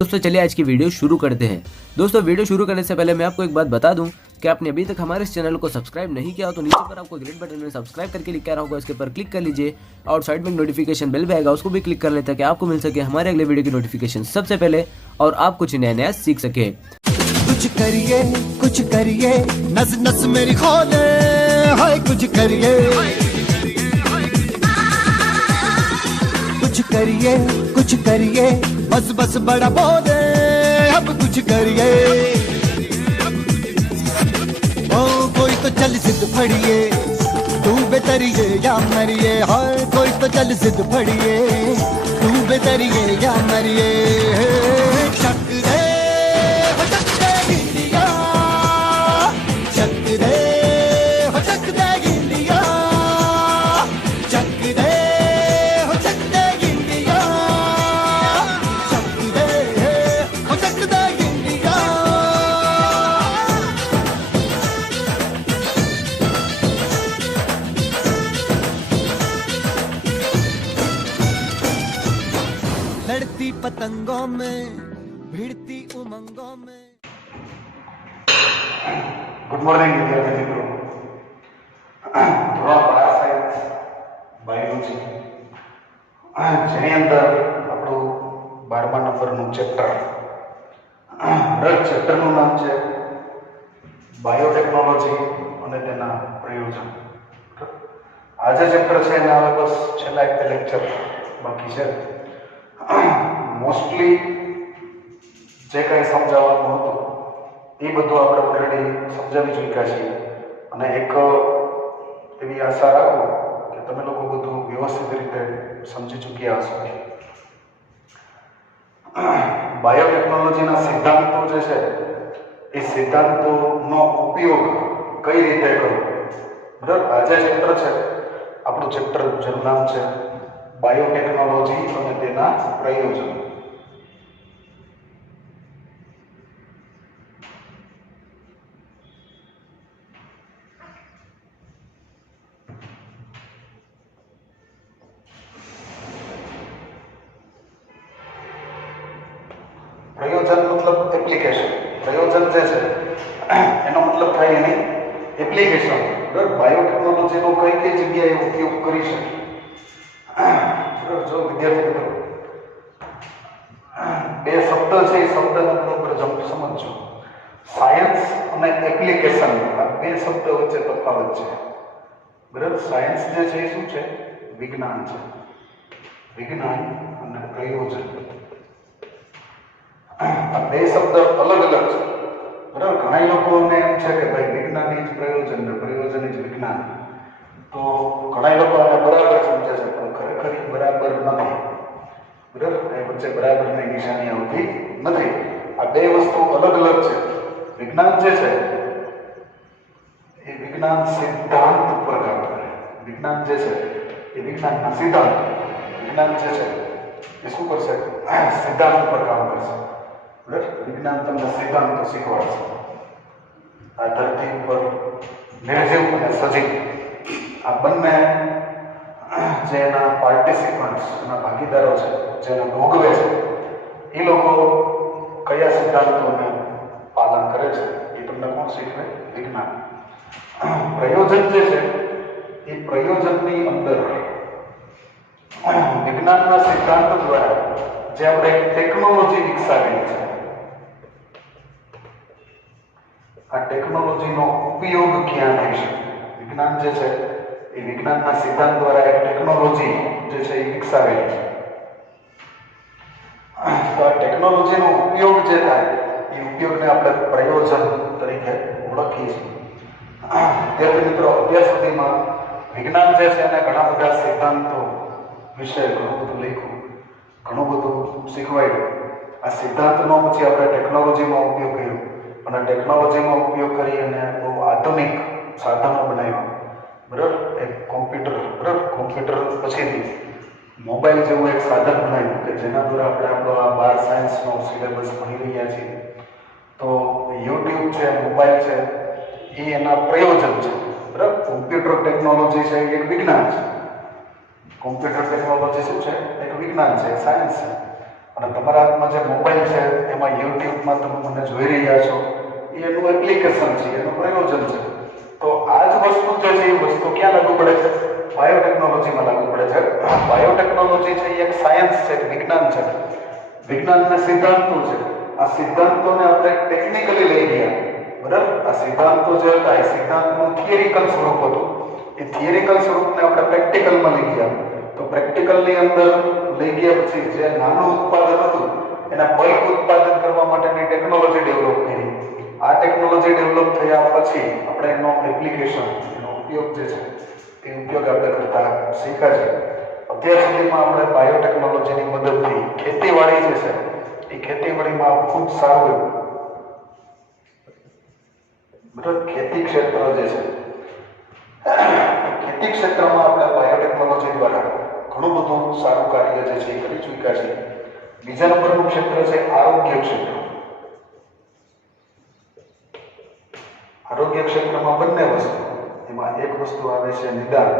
दोस्तों चलिए आज की वीडियो शुरू करते हैं। दोस्तों वीडियो शुरू करने से पहले मैं आपको एक बात बता दूं कि आपने अभी तक हमारे इस चैनल को सब्सक्राइब नहीं किया हो तो नीचे पर आपको ग्रीन बटन में सब्सक्राइब करके लिखा रहा होगा, इसके पर क्लिक कर लीजिए और साइड में नोटिफिकेशन बेल भी आएगा, उसको भी क्लिक कर लेते ताकि आपको मिल सके हमारे अगले वीडियो की नोटिफिकेशन सबसे पहले और आप कुछ नया नया सीख सके। कुछ करिए नस नस मेरी खोले, हाय कुछ करिए बस बस बड़ा बोले, अब कुछ करिए। ओ कोई तो चल जिद फड़िए, तू बेतरिए या मरिए, हाय कोई तो चल जिद फड़िए, तू बेतरिए या मरिए। शक दे हो शक दे गिलिया, शक दे हो शक दे गिलिया, शक दे हो शक दे गिलिया, शक दे हो शक दे गिलिया। लड़ती पतंगों में, भिड़ती उमंगों में। गुड मॉर्निंग विद्यार्थी मित्रों। ધોરણ 12 સાયન્સ બાયોલોજી જેની અંદર આપણું 12મા નંબરનું ચેપ્ટર ચેપ્ટરનું નામ છે બાયોટેકનોલોજી અને તેના પ્રયોજન। આ જે ચેપ્ટર છે એના હવે બસ છેલ્લા એક લેક્ચર બાકી છે। મોસ્ટલી જે કંઈ સમજાવવાનું હતું એ બધું આપણે ઓલરેડી સમજાવી ચૂક્યા છીએ અને એક એવી આશા રાખું કે તમે લોકો બધું વ્યવસ્થિત રીતે સમજી ચૂક્યા હશો। બાયોટેકનોલોજીના સિદ્ધાંતો જે છે એ સિદ્ધાંતોનો ઉપયોગ કઈ રીતે કરવો, બરાબર। આ જે ચેપ્ટર છે આપણું ચેપ્ટર જેનું નામ છે બાયોટેકનોલોજી અને તેના પ્રયોજન। પ્રયોજન મતલબ એપ્લિકેશન। પ્રયોજન જે છે એનો મતલબ થાય એની એપ્લિકેશન, બરાબર। બાયોટેકનોલોજીનો કઈ કઈ જગ્યાએ ઉપયોગ કરી શકે, બરાબર। જો વિદ્યાર્થી મિત્રો બે શબ્દ છે એ શબ્દને બરોબર સમજો। સાયન્સ અને એપ્લિકેશન, આ બે શબ્દ વચ્ચે તફાવત છે, બરાબર। સાયન્સ જે છે એ શું છે? વિજ્ઞાન છે, વિજ્ઞાન અને પ્રયોજન આ બે શબ્દ અલગ અલગ છે, બરાબર। ઘણા લોકોને એમ છે કે ભાઈ વિજ્ઞાન જ પ્રયોજન ને પ્રયોજન જ વિજ્ઞાન, તો ઘણા લોકો આને બરાબર સમજે છે પણ ખરેખર બરાબર નથી, બરાબર। એ વચ્ચે બરાબરની નિશાની આવતી નથી। આ બે વસ્તુ અલગ અલગ છે। વિજ્ઞાન જે છે એ વિજ્ઞાન સિદ્ધાંત ઉપર કામ કરે। વિજ્ઞાન જે છે એ વિજ્ઞાનના સિદ્ધાંત, વિજ્ઞાન જે છે એ શું કરશે? સિદ્ધાંત ઉપર કામ કરશે, બરાબર। વિજ્ઞાન તમને સિદ્ધાંતો શીખવાડશે। આ ધરતી ઉપર નિર્જીવ અને સજીવ આ બંને જે એના પાર્ટિસિપન્ટ્સ, એના ભાગીદારો છે, જેને ભોગવે છે, એ લોકો કયા સિદ્ધાંતોને પાલન કરે છે એ તમને કોણ શીખવે? વિજ્ઞાન। પ્રયોજન જે છે એ પ્રયોજનની અંદર વિજ્ઞાનના સિદ્ધાંત દ્વારા જે આપણે ટેકનોલોજી વિકસાવેલી છે, આ ટેકનોલોજીનો ઉપયોગ ક્યાં થઈ શકે? વિજ્ઞાન જે છે એ વિજ્ઞાનના સિદ્ધાંત દ્વારા એક ટેકનોલોજી જે છે એ વિકસાવેલી છે। તો આ ટેકનોલોજીનો ઉપયોગ જે થાય એ ઉપયોગને આપણે પ્રયોજન તરીકે ઓળખીએ છીએ। વિદ્યાર્થી મિત્રો અત્યાર સુધીમાં વિજ્ઞાન જે છે એને ઘણા બધા સિદ્ધાંતો વિશે ઘણું બધું લખ્યું, ઘણું બધું શીખવાડ્યું। આ સિદ્ધાંતનો પછી આપણે ટેકનોલોજીમાં ઉપયોગ કર્યો અને ટેકનોલોજીમાં ઉપયોગ કરી અને બહુ આધુનિક સાધનો બનાવ્યા, બરાબર। એક કોમ્પ્યુટર, બરાબર। કોમ્પ્યુટર પછીથી મોબાઈલ જેવું એક સાધન બનાવ્યું કે જેના દ્વારા આપણે આપણો આ 12 સાયન્સનો સિલેબસ ભણી રહ્યા છીએ। તો યુટ્યુબ છે, મોબાઈલ છે, એ એના પ્રયોજન છે, બરાબર। કોમ્પ્યુટર ટેકનોલોજી છે એ એક વિજ્ઞાન છે। કોમ્પ્યુટર ટેકનોલોજી શું છે? એક વિજ્ઞાન છે, સાયન્સ છે। અને તમારા હાથમાં જે મોબાઈલ છે એમાં યુટ્યુબમાં તમે મને જોઈ રહ્યા છો, એ એનું એપ્લિકેશન છે, એનું પ્રયોજન છે. તો આ જ વસ્તુ જે છે એ વસ્તુ ક્યાં લાગુ પડે છે? બાયોટેકનોલોજીમાં લાગુ પડે છે. બાયોટેકનોલોજી છે એ એક સાયન્સ છે, એક વિજ્ઞાન છે. વિજ્ઞાનના સિદ્ધાંતો છે. આ સિદ્ધાંતોને આપણે ટેકનિકલી લઈ ગયા, બરાબર? આ સિદ્ધાંતો જે હતા એ સિદ્ધાંતનું થિયરિકલ સ્વરૂપ હતું. એ થિયરિકલ સ્વરૂપને આપણે પ્રેક્ટિકલમાં લઈ ગયા. તો પ્રેક્ટિકલની અંદર લઈ ગયા પછી જે નાનું ઉત્પાદન હતું એના બલ્ક ઉત્પાદન કરવા માટેની ટેકનોલોજી ડેવલપ કરી. આ ટેકનોલોજી ડેવલપ થયા પછી આપણે એનો એપ્લિકેશન, એનો ઉપયોગ જે છે એ ઉપયોગ આપણે કરતા શીખ્યા છે. અત્યાર સુધીમાં આપણે બાયોટેકનોલોજીની મદદથી ખેતીવાડી જે છે એ ખેતીવાડીમાં ખૂબ સારું એવું, બરાબર, ખેતી ક્ષેત્ર જે છે, ખેતી ક્ષેત્રમાં આપણે બાયોટેકનોલોજી દ્વારા ઘણું બધું સારું કાર્ય જે છે એ કરી ચૂક્યા છે. બીજા નંબરનું ક્ષેત્ર છે આરોગ્ય ક્ષેત્ર. આરોગ્ય ક્ષેત્રમાં બંને વસ્તુ, એમાં એક વસ્તુ આવે છે નિદાન,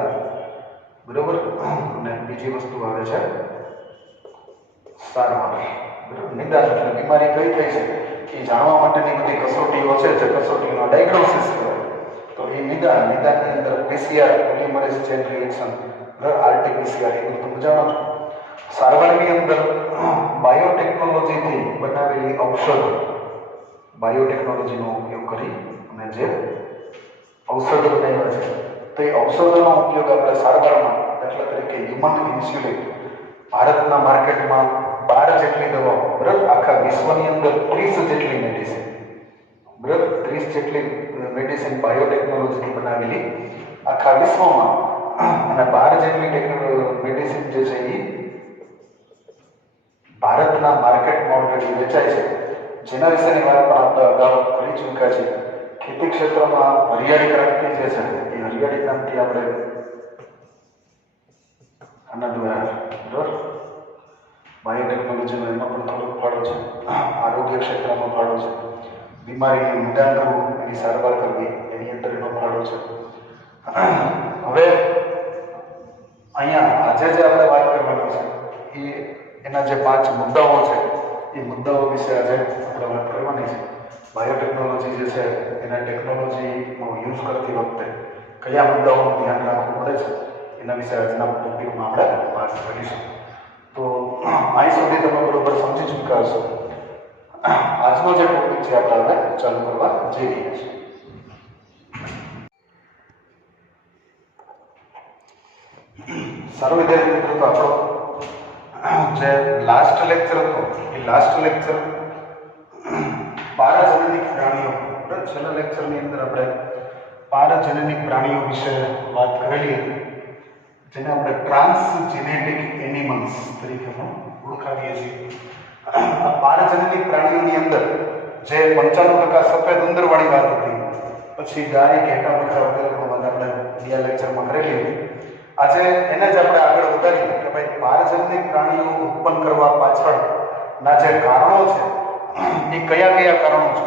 બરોબર, અને બીજી વસ્તુ આવે છે સારવાર. બરોબર, નિદાન એટલે બીમારી કઈ થઈ છે એ જાણવા માટેની બધી કસોટીઓ છે, જે કસોટીનો ડાયગ્નોસિસ કહેવાય. તો એ નિદાનની અંદર PCR, polymerase chain reaction, RT-PCR, એ બધું તમે જાણો છો. સારવારની અંદર બાયોટેકનોલોજીથી બનાવેલી ઔષધો, બાયોટેકનોલોજીનો ઉપયોગ કરી અને જે ઔષધો બનાવ્યા છે તો એ ઔષધોનો ઉપયોગ આપણે સારવારમાં, દાખલા તરીકે હ્યુમન ઇન્સ્યુલિન, ભારતના માર્કેટમાં 12 જેટલી દવાઓ, બરાબર, આખા વિશ્વની અંદર 30 જેટલી મેડિસિન, બરાબર, 30 જેટલી મેડિસિન બાયોટેકનોલોજીથી બનાવેલી આખા વિશ્વમાં, અને 12 જેટલી મેડિસિન જે છે એ ભારતના માર્કેટમાં ઓલરેડી વેચાય છે. જેના વિશેની વાત પણ આપણે અગાઉ કરી ચૂક્યા છીએ. ખેતી ક્ષેત્રમાં હરિયાળી ક્રાંતિ જે છે એ હરિયાળી ક્રાંતિ આપણે આના દ્વારા, બરાબર, બાયોટેકનોલોજીનો એમાં પણ થોડોક ફાળો છે. આરોગ્ય ક્ષેત્રમાં ફાળો છે. બીમારીનું નિદાન કરવું, એની સારવાર કરવી, એની અંદર એનો ફાળો છે. હવે અહીંયા આજે જે આપણે વાત કરવાની છે એ એના જે 5 મુદ્દાઓ છે એ મુદ્દાઓ વિશે આજે આપણે વાત કરવાની છે. બાયોટેકનોલોજી જે છે એના ટેકનોલોજીનો યુઝ કરતી વખતે કયા મુદ્દાઓનું ધ્યાન રાખવું પડે છે એના વિશે આજના ટોપિકમાં આપણે વાત કરીશું. તો અહીં સુધી તમે બરોબર સમજી ચૂક્યા હશો. આજનો જે ટોપિક છે આપણે હવે ચાલુ કરવા જઈ રહ્યા છીએ. સારું વિદ્યાર્થી મિત્રો, તો આપણો જે લાસ્ટ લેક્ચર હતો એ લાસ્ટ લેક્ચર પારાજનનિક પ્રાણીઓ, છેલ્લા લેક્ચરની અંદર આપણે પારાજનનિક પ્રાણીઓ વિશે વાત કરેલી હતી, જેને આપણે ટ્રાન્સજેનેટિક એનિમલ્સ તરીકે પણ ઓળખાવીએ છીએ. આ પારાજનનિક પ્રાણીઓની અંદર જે 95% સફેદ ઉંદરવાળી વાત હતી, પછી ગાય, ઘેટા, બકરા વગેરેની વાત આપણે બીજા લેક્ચરમાં કરેલી હતી. આજે એને જ આપણે આગળ વધારીએ કે ભાઈ પારજનનિક પ્રાણીઓ ઉત્પન્ન કરવા પાછળના જે કારણો છે એ કયા કયા કારણો છે.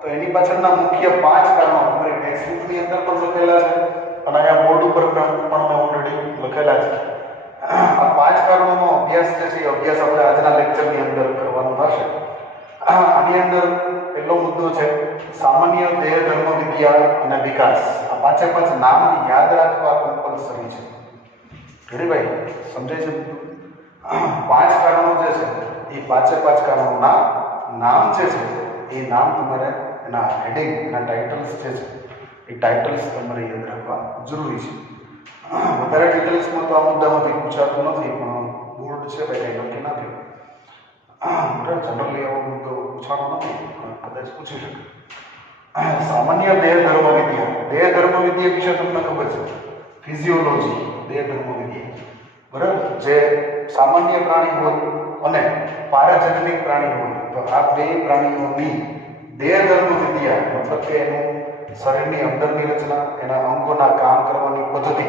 તો એની પાછળના મુખ્ય 5 કારણો અમારી ટેક્સ્ટબુકની અંદર પણ લખેલા છે અને અહીંયા બોર્ડ ઉપર પણ ઓલરેડી લખેલા છે. આ 5 કારણોનો અભ્યાસ જે છે એ અભ્યાસ આપણે આજના લેક્ચરની અંદર કરવાનો થશે. આની અંદર પહેલો મુદ્દો છે સામાન્ય દેહ ધર્મ વિદ્યા અને વિકાસ. આ 5 નામ યાદ રાખવા કમ્પલસરી છે. ભાઈ સમજાય છે? 5 કારણો જે છે એ 5 કારણોના નામ જે છે એ નામ તમારે, એના હેડિંગ, એના ટાઇટલ્સ જે છે એ ટાઇટલ્સ તમારે યાદ રાખવા જરૂરી છે. વધારે ડિટેલ્સમાં તો આ મુદ્દામાંથી પૂછાતું નથી, પણ બોર્ડ છે ભાઈ કંઈ નક્કી નથી. બરાબર, જનરલી આવો મુદ્દો પૂછવાનો નથી, પણ કદાચ પૂછી શકે. સામાન્ય દેહ ધર્મ વિદ્યા. દેહ ધર્મ વિદ્યા વિશે તમને ખબર છે, ફિઝિયોલોજી, દેહ ધર્મ વિદ્યા, બરાબર, જે સામાન્ય પ્રાણી હોય અને પારાજનનિક પ્રાણી હોય, તો આ બે પ્રાણીઓની દેહ ધર્મ વિદ્યા, મતલબ કે એનું શરીરની અંદરની રચના, એના અંગોના કામ કરવાની પદ્ધતિ,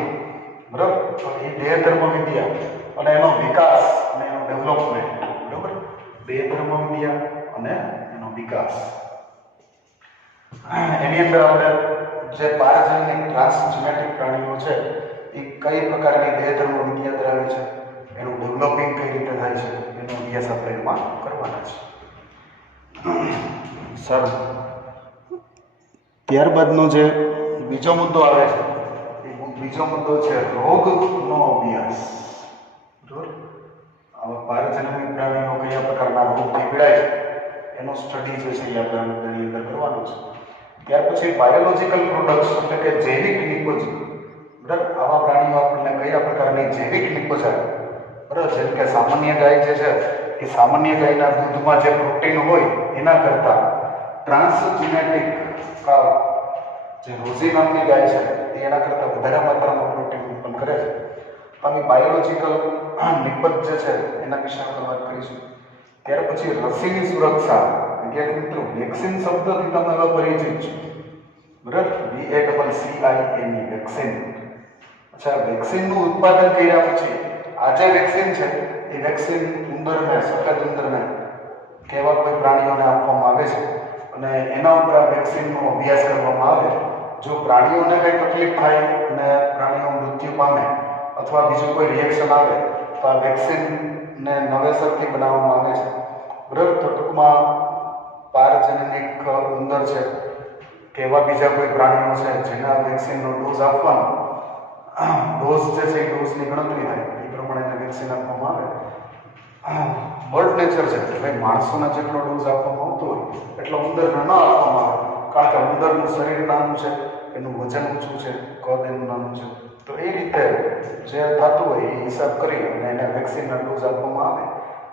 બરાબર, તો એ દેહ ધર્મ વિદ્યા અને એનો વિકાસ અને એનો ડેવલપમેન્ટ, બરાબર, દેહ ધર્મ વિદ્યા અને એનો વિકાસ. એની અંદર આપણે જે પારજનનિક ટ્રાન્સજેનેટિક પ્રાણીઓ છે એ કઈ પ્રકારની દેહ ધર્મ વિદ્યા ધરાવે છે, એનું ડેવલપિંગ કઈ રીતે થાય છે, એનો અભ્યાસ આપણે એમાં કરવાના છે. સારું, ત્યારબાદનો જે બીજો મુદ્દો આવે છે એ બીજો મુદ્દો છે રોગનો અભ્યાસ. બરોબર, આવા પારજન્યમિક પ્રાણીઓ કયા પ્રકારના રોગથી પીડાય છે એનો સ્ટડી જે છે એ આપણે આની અંદર કરવાનું છે. ત્યાર પછી બાયોલોજિકલ પ્રોડક્ટ્સ એટલે કે જૈવિક નિપજ. બરાબર, આવા પ્રાણીઓ આપણને કયા પ્રકારની જૈવિક નિપજ આવે. બરાબર, જેમ કે સામાન્ય ગાય જે છે એ સામાન્ય ગાયના દૂધમાં જે પ્રોટીન હોય એના કરતાં ટ્રાન્સજેનેટિક કાવ જે રોઝી નામની ગાય છે એ એના કરતાં વધારે માત્રામાં પ્રોટીન ઉત્પન્ન કરે છે. તો આવી બાયોલોજિકલ નિપજ જે છે એના વિશે આપણે વાત કરીશું. ત્યાર પછી રસીની સુરક્ષા. વિદ્યાર્થી મિત્રો, વેક્સિન શબ્દથી તમે હવે પરિચિત છો. બરાબર, VACCINE વેક્સિન. અચ્છા, વેક્સિનનું ઉત્પાદન કર્યા પછી આ જે વેક્સિન છે એ વેક્સિન ઉંદરને, સફેદ ઉંદરને કેવા કોઈ પ્રાણીઓને આપવામાં આવે છે અને એના ઉપર આ વેક્સિનનો અભ્યાસ કરવામાં આવે. જો પ્રાણીઓને કંઈ તકલીફ થાય અને પ્રાણીઓ મૃત્યુ પામે અથવા બીજું કોઈ રિએક્શન આવે તો આ વેક્સિનને નવેસરથી બનાવવામાં આવે છે. બરાબર, તો ટૂંકમાં પારજન્યમિક ઉંદર છે કે એવા બીજા કોઈ પ્રાણીઓ છે જેના વેક્સિનનો ડોઝ આપવાનો, ડોઝ જે છે એ ડોઝની ગણતરી થાય એ પ્રમાણે એને વેક્સિન આપવામાં આવે. બર્ડ નેચર છે કે ભાઈ માણસોના જેટલો ડોઝ આપવામાં આવતો હોય એટલો ઉંદરને ન આપવામાં આવે, કારણ કે ઉંદરનું શરીર નાનું છે, એનું વજન ઊંચું છે, કદ એનું નાનું છે. તો એ રીતે જે થતું હોય એ હિસાબ કરી અને એને વેક્સિનના ડોઝ આપવામાં આવે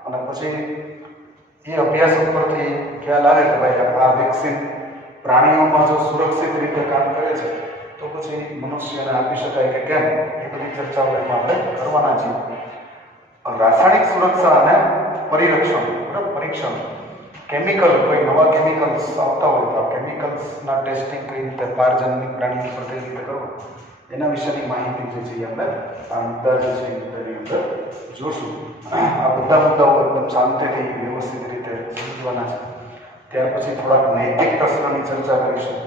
અને પછી એ અભ્યાસ ઉપરથી ખ્યાલ આવે કે ભાઈ આ વેક્સિન પ્રાણીઓમાં જો સુરક્ષિત રીતે કામ કરે છે તો પછી મનુષ્યને આપી શકાય કે કેમ, એ બધી ચર્ચાઓ એમાં આપણે કરવાના છીએ. રાસાયણિક સુરક્ષા અને પરિરક્ષણ. બરાબર, પરીક્ષણ. કેમિકલ, કોઈ નવા કેમિકલ્સ આવતા હોય તો કેમિકલ્સના ટેસ્ટિંગ કઈ રીતે પારજન્યમિક પ્રાણીઓ પર કઈ રીતે કરવું એના વિશેની માહિતી જે છે એ આપણે આ મુદ્દા જે છે એની અંદર જોશું. આ બધા મુદ્દાઓ એકદમ શાંતિથી વ્યવસ્થિત રીતે સમજવાના છે. ત્યાર પછી થોડાક નૈતિક પ્રશ્નોની ચર્ચા કરીશું.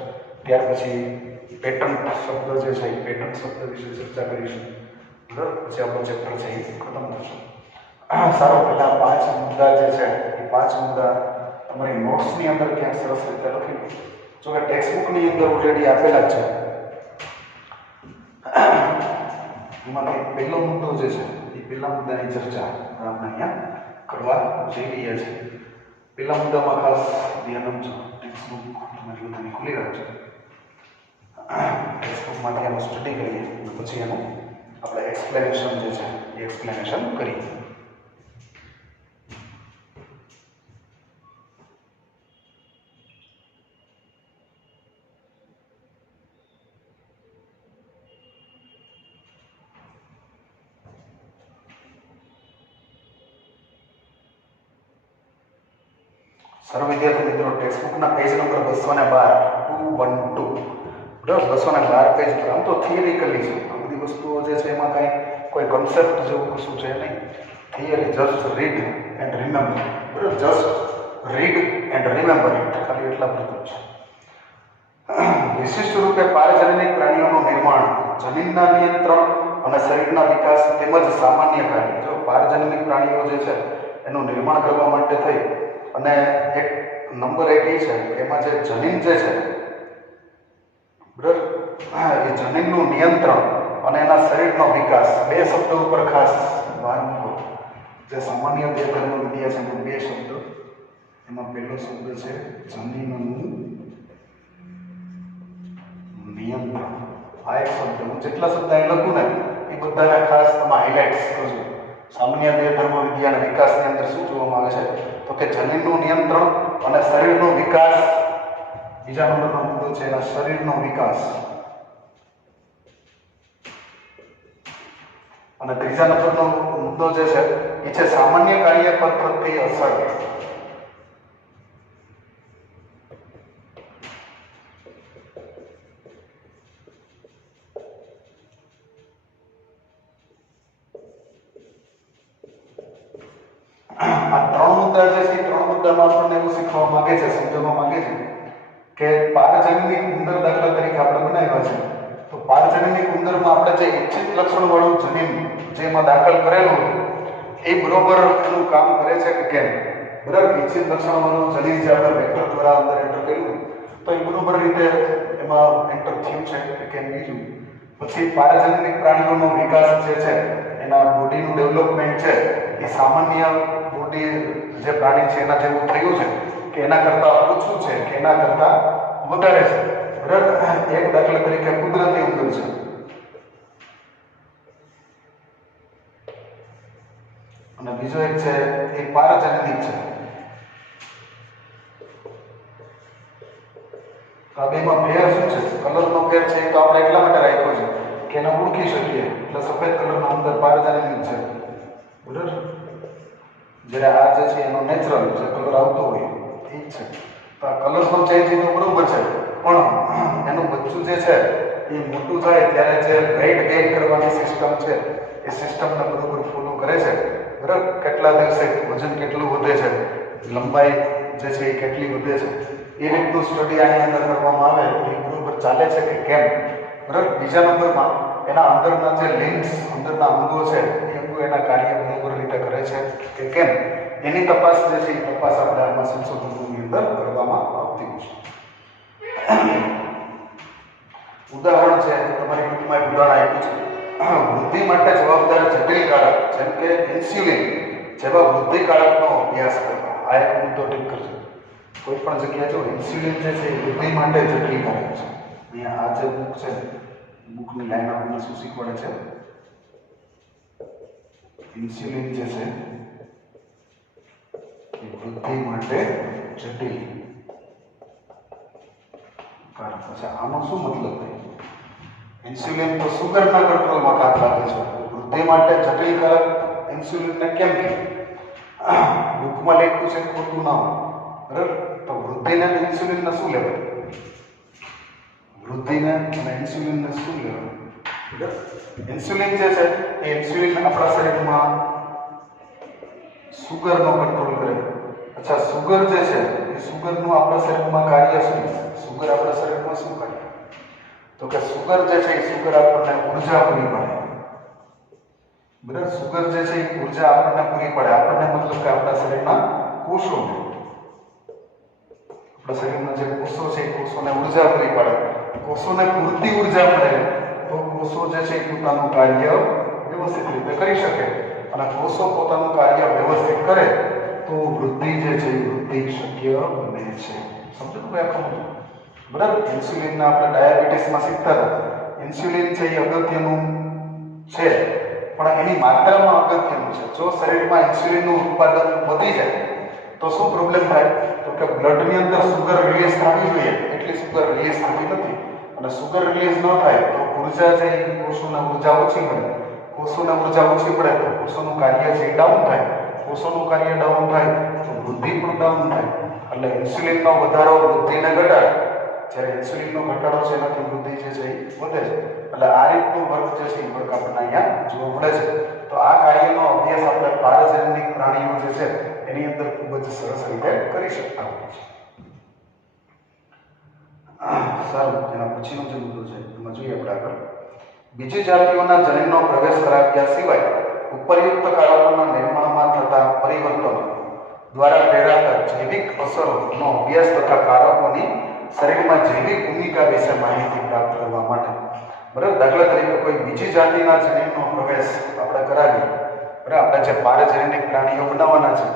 ત્યાર પછી પેટન્ટ શબ્દ જે છે એ પેટન્ટ શબ્દ વિશે ચર્ચા કરીશું. બરાબર, પછી આપણો ચેપ્ટર છે એ ખતમ થશે. સારો, પહેલા 5 મુદ્દા જે છે એ 5 મુદ્દા તમારી નોટ્સની અંદર ક્યાંક સરસ રીતે લખી લો. જો કે ટેક્સ્ટબુકની અંદર ઓલરેડી આપેલા જ છે. એમાંથી પહેલો મુદ્દો જે છે એ પહેલા મુદ્દાની ચર્ચા આપણે અહીંયા કરવા જઈ રહ્યા છીએ. પહેલા મુદ્દામાં ખાસ ધ્યાન આપજો. ટેક્સ્ટબુક તમારી બધાની ખુલ્લી રાખજો. ટેક્સ્ટબુકમાંથી એનું સ્ટડી કરીએ અને પછી એનું આપણે એક્સપ્લેનેશન જે છે એ એક્સપ્લેનેશન કરીએ. સર્વ વિદ્યાર્થી મિત્રો, ટેક્સ્ટબુકના પેજ નંબર 212 બરાબર, 212 પેજ પર. આમ તો થિયરિકલી છે આ બધી વસ્તુઓ જે છે એમાં કાંઈ કોઈ કન્સેપ્ટ જેવું કશું છે નહીં. Theory, just read and remember. બરાબર, just read and remember it, ખાલી એટલા પૂરતું છે. વિશિષ્ટ રૂપે પારજન્યમિક પ્રાણીઓનું નિર્માણ, જમીનના નિયંત્રણ અને શરીરના વિકાસ તેમજ સામાન્ય કાર્ય. જો પારજન્યમિક પ્રાણીઓ જે છે એનું નિર્માણ કરવા માટે થઈ અને એક નંબર 1 એ છે કે એમાં જે જનીન જે છે બરાબર, એ જનીનનું નિયંત્રણ અને એના શરીરનો વિકાસ, 2 શબ્દો ઉપર ખાસ ભાર મૂકો. જે સામાન્ય બે ધર્મ વિદ્યા છે એમાં 2 શબ્દો. એમાં પહેલો શબ્દ છે જનીનનું નિયંત્રણ. આ એક શબ્દ, હું જેટલા શબ્દ અહીં લખું ને એ બધાને ખાસ તમે હાઇલાઇટ્સ કરજો. સામાન્ય બે ધર્મ વિદ્યા અને વિકાસની અંદર શું જોવામાં આવે છે તો કે જનીનનું નિયંત્રણ અને શરીરનો વિકાસ. બીજા નંબરનો મુદ્દો છે એના શરીરનો વિકાસ. અને ત્રીજા નંબરનો મુદ્દો જે છે એ છે સામાન્ય કાર્ય પર થતી અસર. આ 3 મુદ્દા જે છે 3 મુદ્દામાં આપણને એવું શીખવા માંગે છે, સમજવા માંગે છે કે પારજન્યમિક ઉંદર દાખલા તરીકે આપણે બનાવ્યા છે તો પારજન્યમિક ઉંદરમાં આપણે જે ઇચ્છિત લક્ષણવાળું જનીન જેમાં દાખલ કરેલું હોય એ બરોબર એનું કામ કરે છે કે કેમ, બરાબર. ઇચ્છિત લક્ષણોનું જનીન જે આપણે વેક્ટર દ્વારા અંદર એન્ટર કર્યું તો એ બરોબર રીતે એમાં એન્ટર થયું છે કે કેમ. બીજું પછી પારજનનિક પ્રાણીઓનો વિકાસ જે છે એના બોડીનું ડેવલપમેન્ટ છે એ સામાન્ય બોડી જે પ્રાણી છે એના જેવું થયું છે કે એના કરતાં ઓછું છે કે એના કરતાં વધારે છે, બરાબર. એક દાખલા તરીકે કુદરતી ઉંદર છે, અને બીજો એક છે એ પારજનનિક છે. તો આ બેમાં ફેર શું છે? કલરનો ફેર છે તો આપણે એટલા માટે રાખ્યો છે કે એને ઓળખી શકીએ. એટલે સફેદ કલરનો અંદર પારજનનિક છે, બરાબર. જ્યારે આ જે છે એનો નેચરલ જે કલર આવતો હોય એ જ છે. તો આ કલરનો ચેન્જ તો બરોબર છે, પણ એનું બચ્ચું જે છે એ મોટું થાય ત્યારે જે વેઇટ ગેઇન કરવાની સિસ્ટમ છે એ સિસ્ટમને બરોબર ફોલો કરે છે, બરાબર. કેટલા દિવસે વજન કેટલું વધે છે, લંબાઈ જે છે એ કેટલી વધે છે, એ રીતનું સ્ટડી આની અંદર કરવામાં આવે તો એ બરોબર ચાલે છે કે કેમ, બરાબર. બીજા નંબરમાં એના અંદરના જે લિંક્સ, અંદરના અંગો છે એ અંગો એના કાર્ય બરોબર રીતે કરે છે કે કેમ, એની તપાસ જે છે એ તપાસ આપણે આમાં સંશોધનોની અંદર કરવામાં આવતી હોય છે. ઉદાહરણ છે તમારી બુકમાં એક ઉદાહરણ આપ્યું છે. વૃદ્ધિ માટે જવાબદાર જટિલ કારક જેમ કે ઇન્સ્યુલિન જેવા વૃદ્ધિકારકનો અભ્યાસ કરવા. આ એક મુદ્દો ઠીક કરજો. કોઈ પણ જગ્યાએ જો ઇન્સ્યુલિન જે છે એ વૃદ્ધિ માટે જટિલ કારક છે. અહીંયા આ જે બુક છે, બુકની લાઈન આપણને શું શીખવાડે છે? ઇન્સ્યુલિન જે છે એ વૃદ્ધિ માટે જટિલ કારક. અચ્છા, આનો શું મતલબ થાય? ઇન્સ્યુલિન તો સુગરના કંટ્રોલમાં કામ લાગે છે, વૃદ્ધિ માટે જટિલ કારક ઇન્સ્યુલિનને કેમ કે બુકમાં લખ્યું છે ખોટું ના હોય, બરાબર. તો વૃદ્ધિને ઇન્સ્યુલિનને શું લેવાય? વૃદ્ધિને અને ઇન્સ્યુલિનને શું લેવાય? ઇન્સ્યુલિન જે છે એ ઇન્સ્યુલિન આપણા શરીરમાં સુગરનો કંટ્રોલ કરે. અચ્છા, સુગર જે છે એ સુગરનું આપણા શરીરમાં કાર્ય શું? સુગર આપણા શરીરમાં શું કાર્ય? તો કે સુગર જે છે એ સુગર આપણને ઉર્જા પૂરી પાડે, બરાબર. સુગર જે છે એ ઉર્જા આપણને પૂરી પાડે. આપણને મતલબ કે આપણા શરીરના કોષોને, આપણા શરીરના જે કોષો છે એ કોષોને ઉર્જા પૂરી પાડે. કોષોને પૂરતી ઉર્જા મળે તો કોષો જે છે એ પોતાનું કાર્ય વ્યવસ્થિત રીતે કરી શકે, અને કોષો પોતાનું કાર્ય વ્યવસ્થિત કરે તો વૃદ્ધિ જે છે એ વૃદ્ધિ શક્ય બને છે. સમજો તો આખો, બરાબર. ઇન્સ્યુલિનના આપણે ડાયાબિટીસમાં શીખતા હતા. ઇન્સ્યુલિન છે એ અગત્યનું છે, પણ એની માત્રામાં અગત્યનું છે. જો શરીરમાં ઇન્સ્યુલિનનું ઉત્પાદન વધી જાય તો શું પ્રોબ્લેમ થાય? તો કે બ્લડની અંદર સુગર રિલીઝ થવી જોઈએ એટલી સુગર રિલીઝ થતી નથી, અને સુગર રિલીઝ ન થાય તો ઉર્જા છે એ કોષોને ઉર્જા ઓછી મળે. કોષોને ઉર્જા ઓછી પડે તો કોષોનું કાર્ય છે ડાઉન થાય. કોષોનું કાર્ય ડાઉન થાય તો વૃદ્ધિ પણ ડાઉન થાય. એટલે ઇન્સ્યુલિનનો વધારો વૃદ્ધિને ઘટાડે, જ્યારે ઇન્સ્યુલિનનો ઘટાડો છે એનાથી વૃદ્ધિ જે છે એ વધે છે. એટલે આ રીતનો વર્ક જે છે એ વર્ક આપણને અહીંયા જોવા મળે છે. તો આ કાર્યનો અભ્યાસ આપણે પારજનનિક પ્રાણીઓ જે છે એની અંદર ખૂબ જ સરસ રીતે કરી શકતા હોઈએ છીએ. સારું, એના પછીનો જે મુદ્દો છે એમાં જોઈએ આપણે આગળ. બીજી જાતિઓના જનીનનો પ્રવેશ કરાવ્યા સિવાય ઉપરયુક્ત કારકોના નિર્માણમાં થતા પરિવર્તનો દ્વારા પ્રેરાતા જૈવિક અસરોનો અભ્યાસ તથા કારકોની શરીરમાં જૈવિક ભૂમિકા વિશે માહિતી પ્રાપ્ત કરવા માટે, બરાબર. દાખલા તરીકે કોઈ બીજી જાતિના જનીનનો પ્રવેશ આપણે કરાવીએ, બરાબર. આપણે જે પારજનનિક પ્રાણીઓ બનાવવાના છે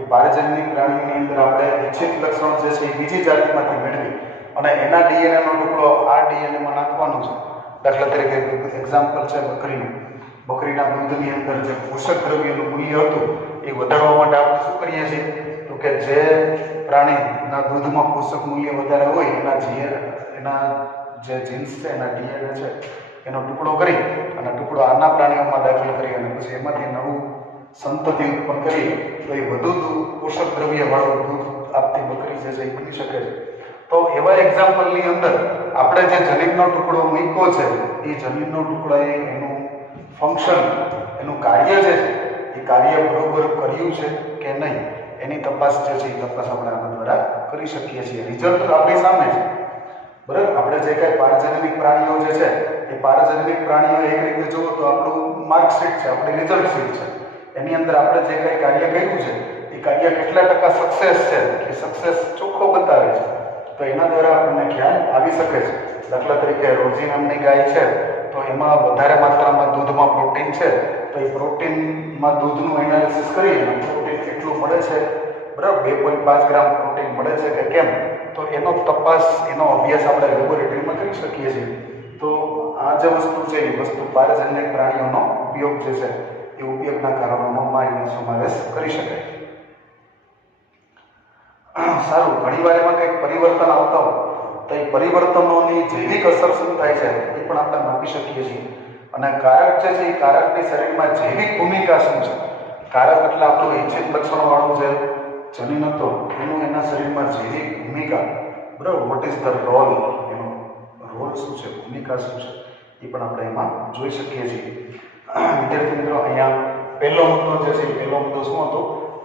એ પારજનનિક પ્રાણીઓની અંદર આપણે ઇચ્છિત લક્ષણો જે છે એ બીજી જાતિમાંથી મેળવી અને એના ડીએનએનો ટુકડો આ ડીએનએમાં નાખવાનો છે. દાખલા તરીકે એક્ઝામ્પલ છે બકરીનું. બકરીના દૂધની અંદર જે પોષક દ્રવ્યનું મૂલ્ય હતું એ વધારવા માટે આપણે શું કરીએ છીએ? તો કે જે પ્રાણીના દૂધમાં પોષક મૂલ્ય વધારે હોય એના જે જીન્સ છે, એના ડીએનએ છે, એનો ટુકડો કરી અને ટુકડો આના પ્રાણીઓમાં દાખલ કરી અને પછી એમાંથી નવું સંતતિ ઉત્પન્ન કરી તો એ વધુ પોષક દ્રવ્યવાળું દૂધ આપતી બકરી જે છે એ બની શકે છે. તો એવા એક્ઝામ્પલની અંદર આપણે જે જનીનનો ટુકડો મૂક્યો છે એ જનીનનો ટુકડાએ એનું ફંક્શન, એનું કાર્ય જે છે એ કાર્ય બરોબર કર્યું છે કે નહીં એની તપાસ જે છે એ તપાસ આપણે આના દ્વારા કરી શકીએ છીએ. રિઝલ્ટ આપણી સામે છે, બરાબર. આપણે જે કાંઈ પારજનનિક પ્રાણીઓ જે છે એ પારજનનિક પ્રાણીઓ એક રીતે જુઓ તો આપણું માર્કશીટ છે, આપણી રિઝલ્ટ શીટ છે. એની અંદર આપણે જે કંઈ કાર્ય કર્યું છે એ કાર્ય કેટલા ટકા સક્સેસ છે એ સક્સેસ ચોખ્ખો બતાવે છે. તો એના દ્વારા આપણને ખ્યાલ આવી શકે છે. દાખલા તરીકે રોજી નામની ગાય છે તો એમાં વધારે માત્રામાં દૂધમાં પ્રોટીન છે, તો એ પ્રોટીનમાં દૂધનું એનાલિસિસ કરીએ પ્રોટીન કેટલું મળે છે, બરાબર 2.5 ગ્રામ પ્રોટીન મળે છે કે કેમ, તો એનો તપાસ એનો અભ્યાસ આપણે લેબોરેટરીમાં કરી શકીએ છીએ. તો આ જે વસ્તુ છે એ વસ્તુ પારજન્ય પ્રાણીઓનો ઉપયોગ જે છે એ ઉપયોગના કારણોમાં એનો સમાવેશ કરી શકાય. સારું, ઘણી વાર એમાં કંઈક પરિવર્તન આવતા હોય તો એ પરિવર્તનોની જૈવિક અસર શું થાય છે એ પણ આપણે માપી શકીએ છીએ. અને કારક જે છે એ કારકની શરીરમાં જૈવિક ભૂમિકા શું છે. કારક એટલે આપણું ઈચ્છિત લક્ષણવાળું જે જનીન હતો એનું એના શરીરમાં જૈવિક ભૂમિકા, બરાબર, વોટ ઇઝ ધ રોલ, એનો રોલ શું છે, ભૂમિકા શું છે એ પણ આપણે એમાં જોઈ શકીએ છીએ. વિદ્યાર્થી મિત્રો, અહીંયા પહેલો મુદ્દો જે છે પહેલો મુદ્દો શું હતો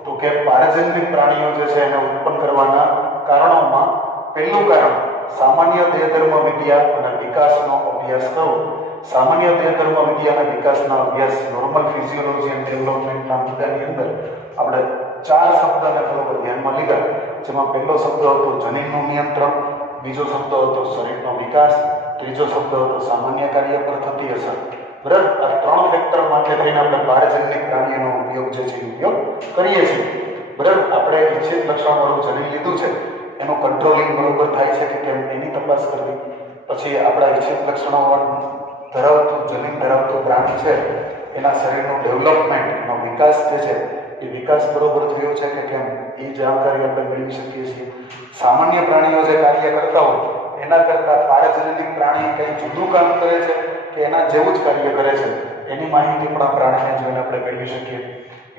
તો કે પારજન્યિક પ્રાણીઓ જે છે એને ઉત્પન્ન કરવાના કારણોમાં પહેલું કારણ સામાન્ય દેહધર્મ વિદ્યા અને વિકાસનો અભ્યાસ કરવો. સામાન્ય દેહધર્મ વિદ્યા અને વિકાસના અભ્યાસ નોર્મલ ફિઝિયોલોજી એન્ડ ડેવલપમેન્ટના મુદ્દાની અંદર આપણે 4 શબ્દને બરોબર ધ્યાનમાં લીધા, જેમાં પહેલો શબ્દ હતો જનીનનું નિયંત્રણ, બીજો શબ્દ હતો શરીરનો વિકાસ, ત્રીજો શબ્દ હતો સામાન્ય કાર્ય પર થતી અસર. બરાબર, આ 3 ફેક્ટર માટે થઈને આપણે પારજન્યિક પ્રાણીઓનો ઉપયોગ જે છે ઉપયોગ કરીએ છીએ. બરાબર, આપણે ઈચ્છિત લક્ષણવાળું જનીન લીધું છે એનું કંટ્રોલિંગ બરોબર થાય છે કે કેમ એની તપાસ કરવી. પછી આપણા ઈચ્છિત લક્ષણો ધરાવતું જનીન ધરાવતું પ્રાણી છે એના શરીરનું ડેવલપમેન્ટ, એનો વિકાસ જે છે એ વિકાસ બરોબર થયો છે કે કેમ એ જાણકારી આપણે મેળવી શકીએ છીએ. સામાન્ય પ્રાણીઓ જે કાર્ય કરતા હોય એના કરતાં પારજન્યિક પ્રાણી કંઈ જુદું કામ કરે છે કે એના જેવું જ કાર્ય કરે છે એની માહિતી પણ આ પ્રાણીને જોઈને આપણે મેળવી શકીએ.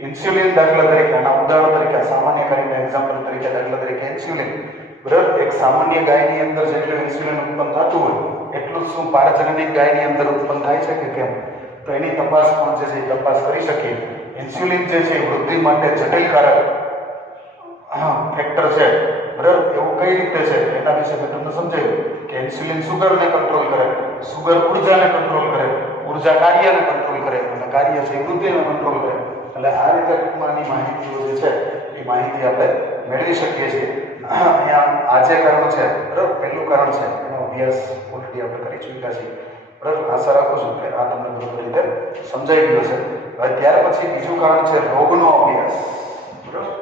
ઇન્સ્યુલિન દાખલા તરીકે, આના ઉદાહરણ તરીકે, સામાન્ય કાર્યના એક્ઝામ્પલ તરીકે દાખલા તરીકે ઇન્સ્યુલિન, બરાબર, એક સામાન્ય ગાયની અંદર જેટલું ઇન્સ્યુલિન ઉત્પન્ન થતું હોય એટલું જ શું પારજન્યિક ગાયની અંદર ઉત્પન્ન થાય છે કે કેમ, તો એની તપાસ પણ જે છે એ તપાસ કરી શકીએ. ઇન્સ્યુલિન જે છે વૃદ્ધિ માટે જટિલકારક ફેક્ટર છે, બરાબર, એવું કઈ રીતે છે એના વિશે મેં તમને સમજાવ્યું કે ઇન્સ્યુલિન સુગરને કંટ્રોલ કરે, સુગર ઉર્જાને કંટ્રોલ કરે, ઉર્જા કાર્યને કંટ્રોલ કરે અને કાર્ય છે વૃદ્ધિને કંટ્રોલ કરે. એટલે આ રીતે ટૂંકમાંની માહિતીઓ જે છે એ માહિતી આપણે મેળવી શકીએ છીએ. અહીંયા આ જે કારણ છે, બરાબર, પહેલું કારણ છે એનો અભ્યાસ ઓલરેડી આપણે કરી ચૂક્યા છીએ. બરાબર, આશા રાખું છું કે આ તમને બરોબર રીતે સમજાઈ ગયો છે. હવે ત્યાર પછી બીજું કારણ છે રોગનો અભ્યાસ, બરાબર,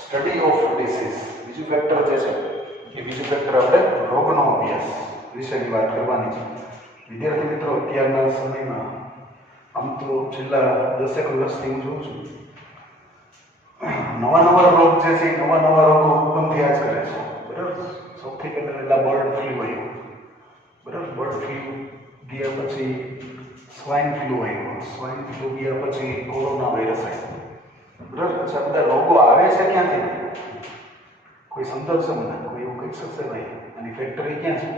સ્ટડી ઓફ ડિસીઝ. બીજું ફેક્ટર જે છે એ બીજું ફેક્ટર આપણે રોગનો અભ્યાસ વિશેની વાત કરવાની છે. વિદ્યાર્થી મિત્રો, અત્યારના સમયમાં આમ તો છેલ્લા 10 વર્ષથી હું જોઉં છું નવા રોગ જે છે નવા રોગો ઉત્પન્ન થયા જ કરે છે. બરાબર, સૌથી પહેલા બર્ડ ફ્લૂ આવ્યો, બરાબર, બર્ડ ફ્લૂ ગયા પછી સ્વાઇન ફ્લૂ આવ્યો, સ્વાઇન ફ્લૂ ગયા પછી કોરોના વાયરસ આવ્યો. બરાબર, પછી આ બધા રોગો આવે છે ક્યાંથી? કોઈ સમજાવશે મને? કોઈ એવું કહી શકશે ભાઈ આની ફેક્ટરી ક્યાં છે?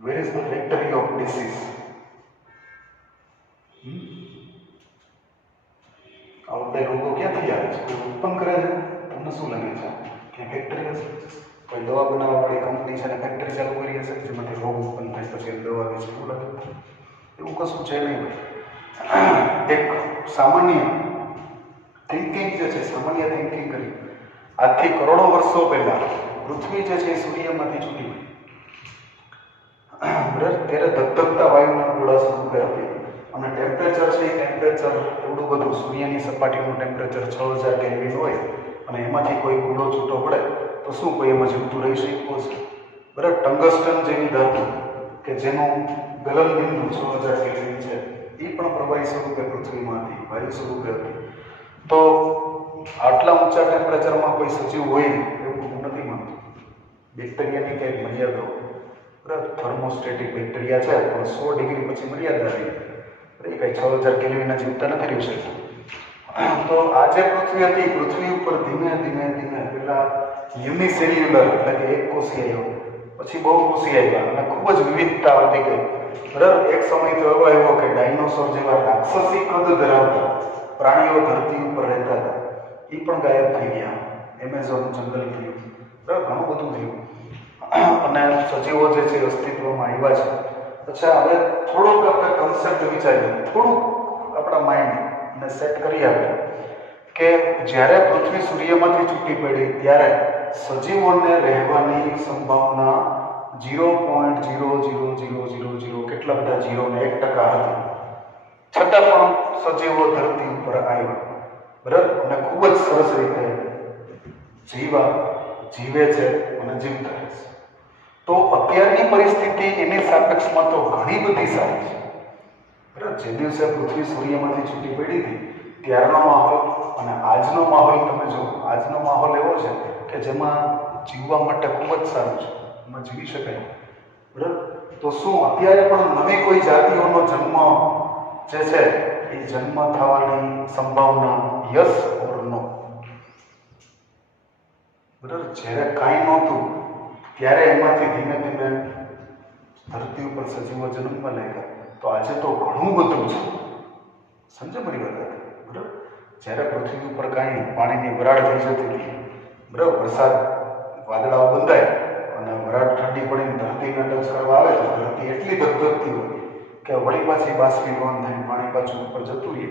Where is the factory of disease? આ બધા રોગો ક્યાંથી આવે છે? કોઈ ઉત્પન્ન કરે છે? તમને શું લાગે છે? ક્યાં ફેક્ટરી હશે? કોઈ દવા બનાવવાવાળી કંપની છે ને ફેક્ટરી ચાલુ કરી હશે જેમાંથી રોગ ઉત્પન્ન થાય પછી દવા વેચે, એવું લાગે? એવું કશું છે નહીં ભાઈ. એક સામાન્ય થિંકિંગ જે છે, સામાન્ય થિંકિંગ કરી આજથી કરોડો વર્ષો પહેલા પૃથ્વી જે છે એ સૂર્યમાંથી છૂટી ગઈ, બરાબર, ત્યારે ધગધગતા વાયુના ગોળા સ્વરૂપે હતી અને ટેમ્પરેચર છે એ ટેમ્પરેચર એવડું બધું, સૂર્યની સપાટીનું ટેમ્પરેચર 6000 કેલ્વિન હોય અને એમાંથી કોઈ ગોળો છૂટો પડે તો શું કોઈ એમાં જીવતું રહી શકતું હશે? બરાબર, ટંગસ્ટન જેવી ધાતુ કે જેનું ગલન બિંદુ 6000 કેલ્વિન છે એ પણ પ્રવાહી સ્વરૂપે પૃથ્વીમાં હતી, વાયુ સ્વરૂપે હતી. તો આટલા ઊંચા ટેમ્પરેચરમાં કોઈ સજીવ હોય એવું હું નથી માનતો. બેક્ટેરિયાની કંઈક મર્યાદા, બરાબર, થર્મોસ્ટેટિક બેક્ટેરિયા છે પણ 100 ડિગ્રી પછી મર્યાદા આવી, એ કંઈ 6000 કેલ્વિનના જીવતા નથી રહી શકતા. તો આ જે પૃથ્વી હતી, પૃથ્વી ઉપર ધીમે ધીમે પેલા યુનિસેલ્યુલર એટલે કે એક કોષી આવ્યો, પછી બહુકોષી આવ્યા અને ખૂબ જ વિવિધતા વધી ગઈ. બરાબર, એક સમય તો એવો આવ્યો કે ડાયનોસોર જેવા રાક્ષસી કદ ધરાવતા પ્રાણીઓ ધરતી ઉપર રહેતા હતા, એ પણ ગાયબ થઈ ગયા. એમેઝોન જંગલ થયું, બરાબર, ઘણું બધું થયું અને સજીવો જે છે અસ્તિત્વમાં આવ્યા છે. અચ્છા, હવે થોડુંક આપણે કન્સેપ્ટ વિચારીએ, થોડુંક આપણા માઇન્ડને સેટ કરી આપીએ કે જ્યારે પૃથ્વી સૂર્યમાંથી છૂટી પડી ત્યારે સજીવોને રહેવાની સંભાવના 0.00000 કેટલા બધા 0 ને 1% હતી. છતાં પણ સજીવો ધરતી ઉપર આવ્યા, બરાબર, અને ખૂબ જ સરસ રીતે જીવે છે અને જીવતા રહેશે. તો અત્યારની પરિસ્થિતિ એની સાપેક્ષમાં તો ઘણી બધી સારી છે, બરાબર. જે દિવસે પૃથ્વી સૂર્યમાંથી છૂટી પડી હતી ત્યારનો માહોલ અને આજનો માહોલ તમે જુઓ. આજનો માહોલ એવો છે કે જેમાં જીવવા માટે ખૂબ જ સારું છે, એમાં જીવી શકાય, બરાબર. તો શું અત્યારે પણ નવી કોઈ જાતિઓનો જન્મ જે છે એ જન્મ થવાની સંભાવના યસ ઓર નો? બરાબર. જ્યારે કાંઈ નહોતું ત્યારે એમાંથી ધીમે ધીમે ધરતી ઉપર સજીવો જન્મવા લાગ્યા. તો આજે તો ઘણું બધું છે, સમજે મારી વાત? બરાબર. જ્યારે પૃથ્વી ઉપર કાંઈ પાણીની વરાળ થઈ જતી હતી, બરાબર, વરસાદ વાદળાઓ બંધાય અને વરાળ ઠંડી પડીને ધરતીના ટચરાવા આવે તો ધરતી એટલી ધગધગતી હોય કે વળી પાછી બાષ્પીભવન થઈને પાણી પાછું ઉપર જતું રહે.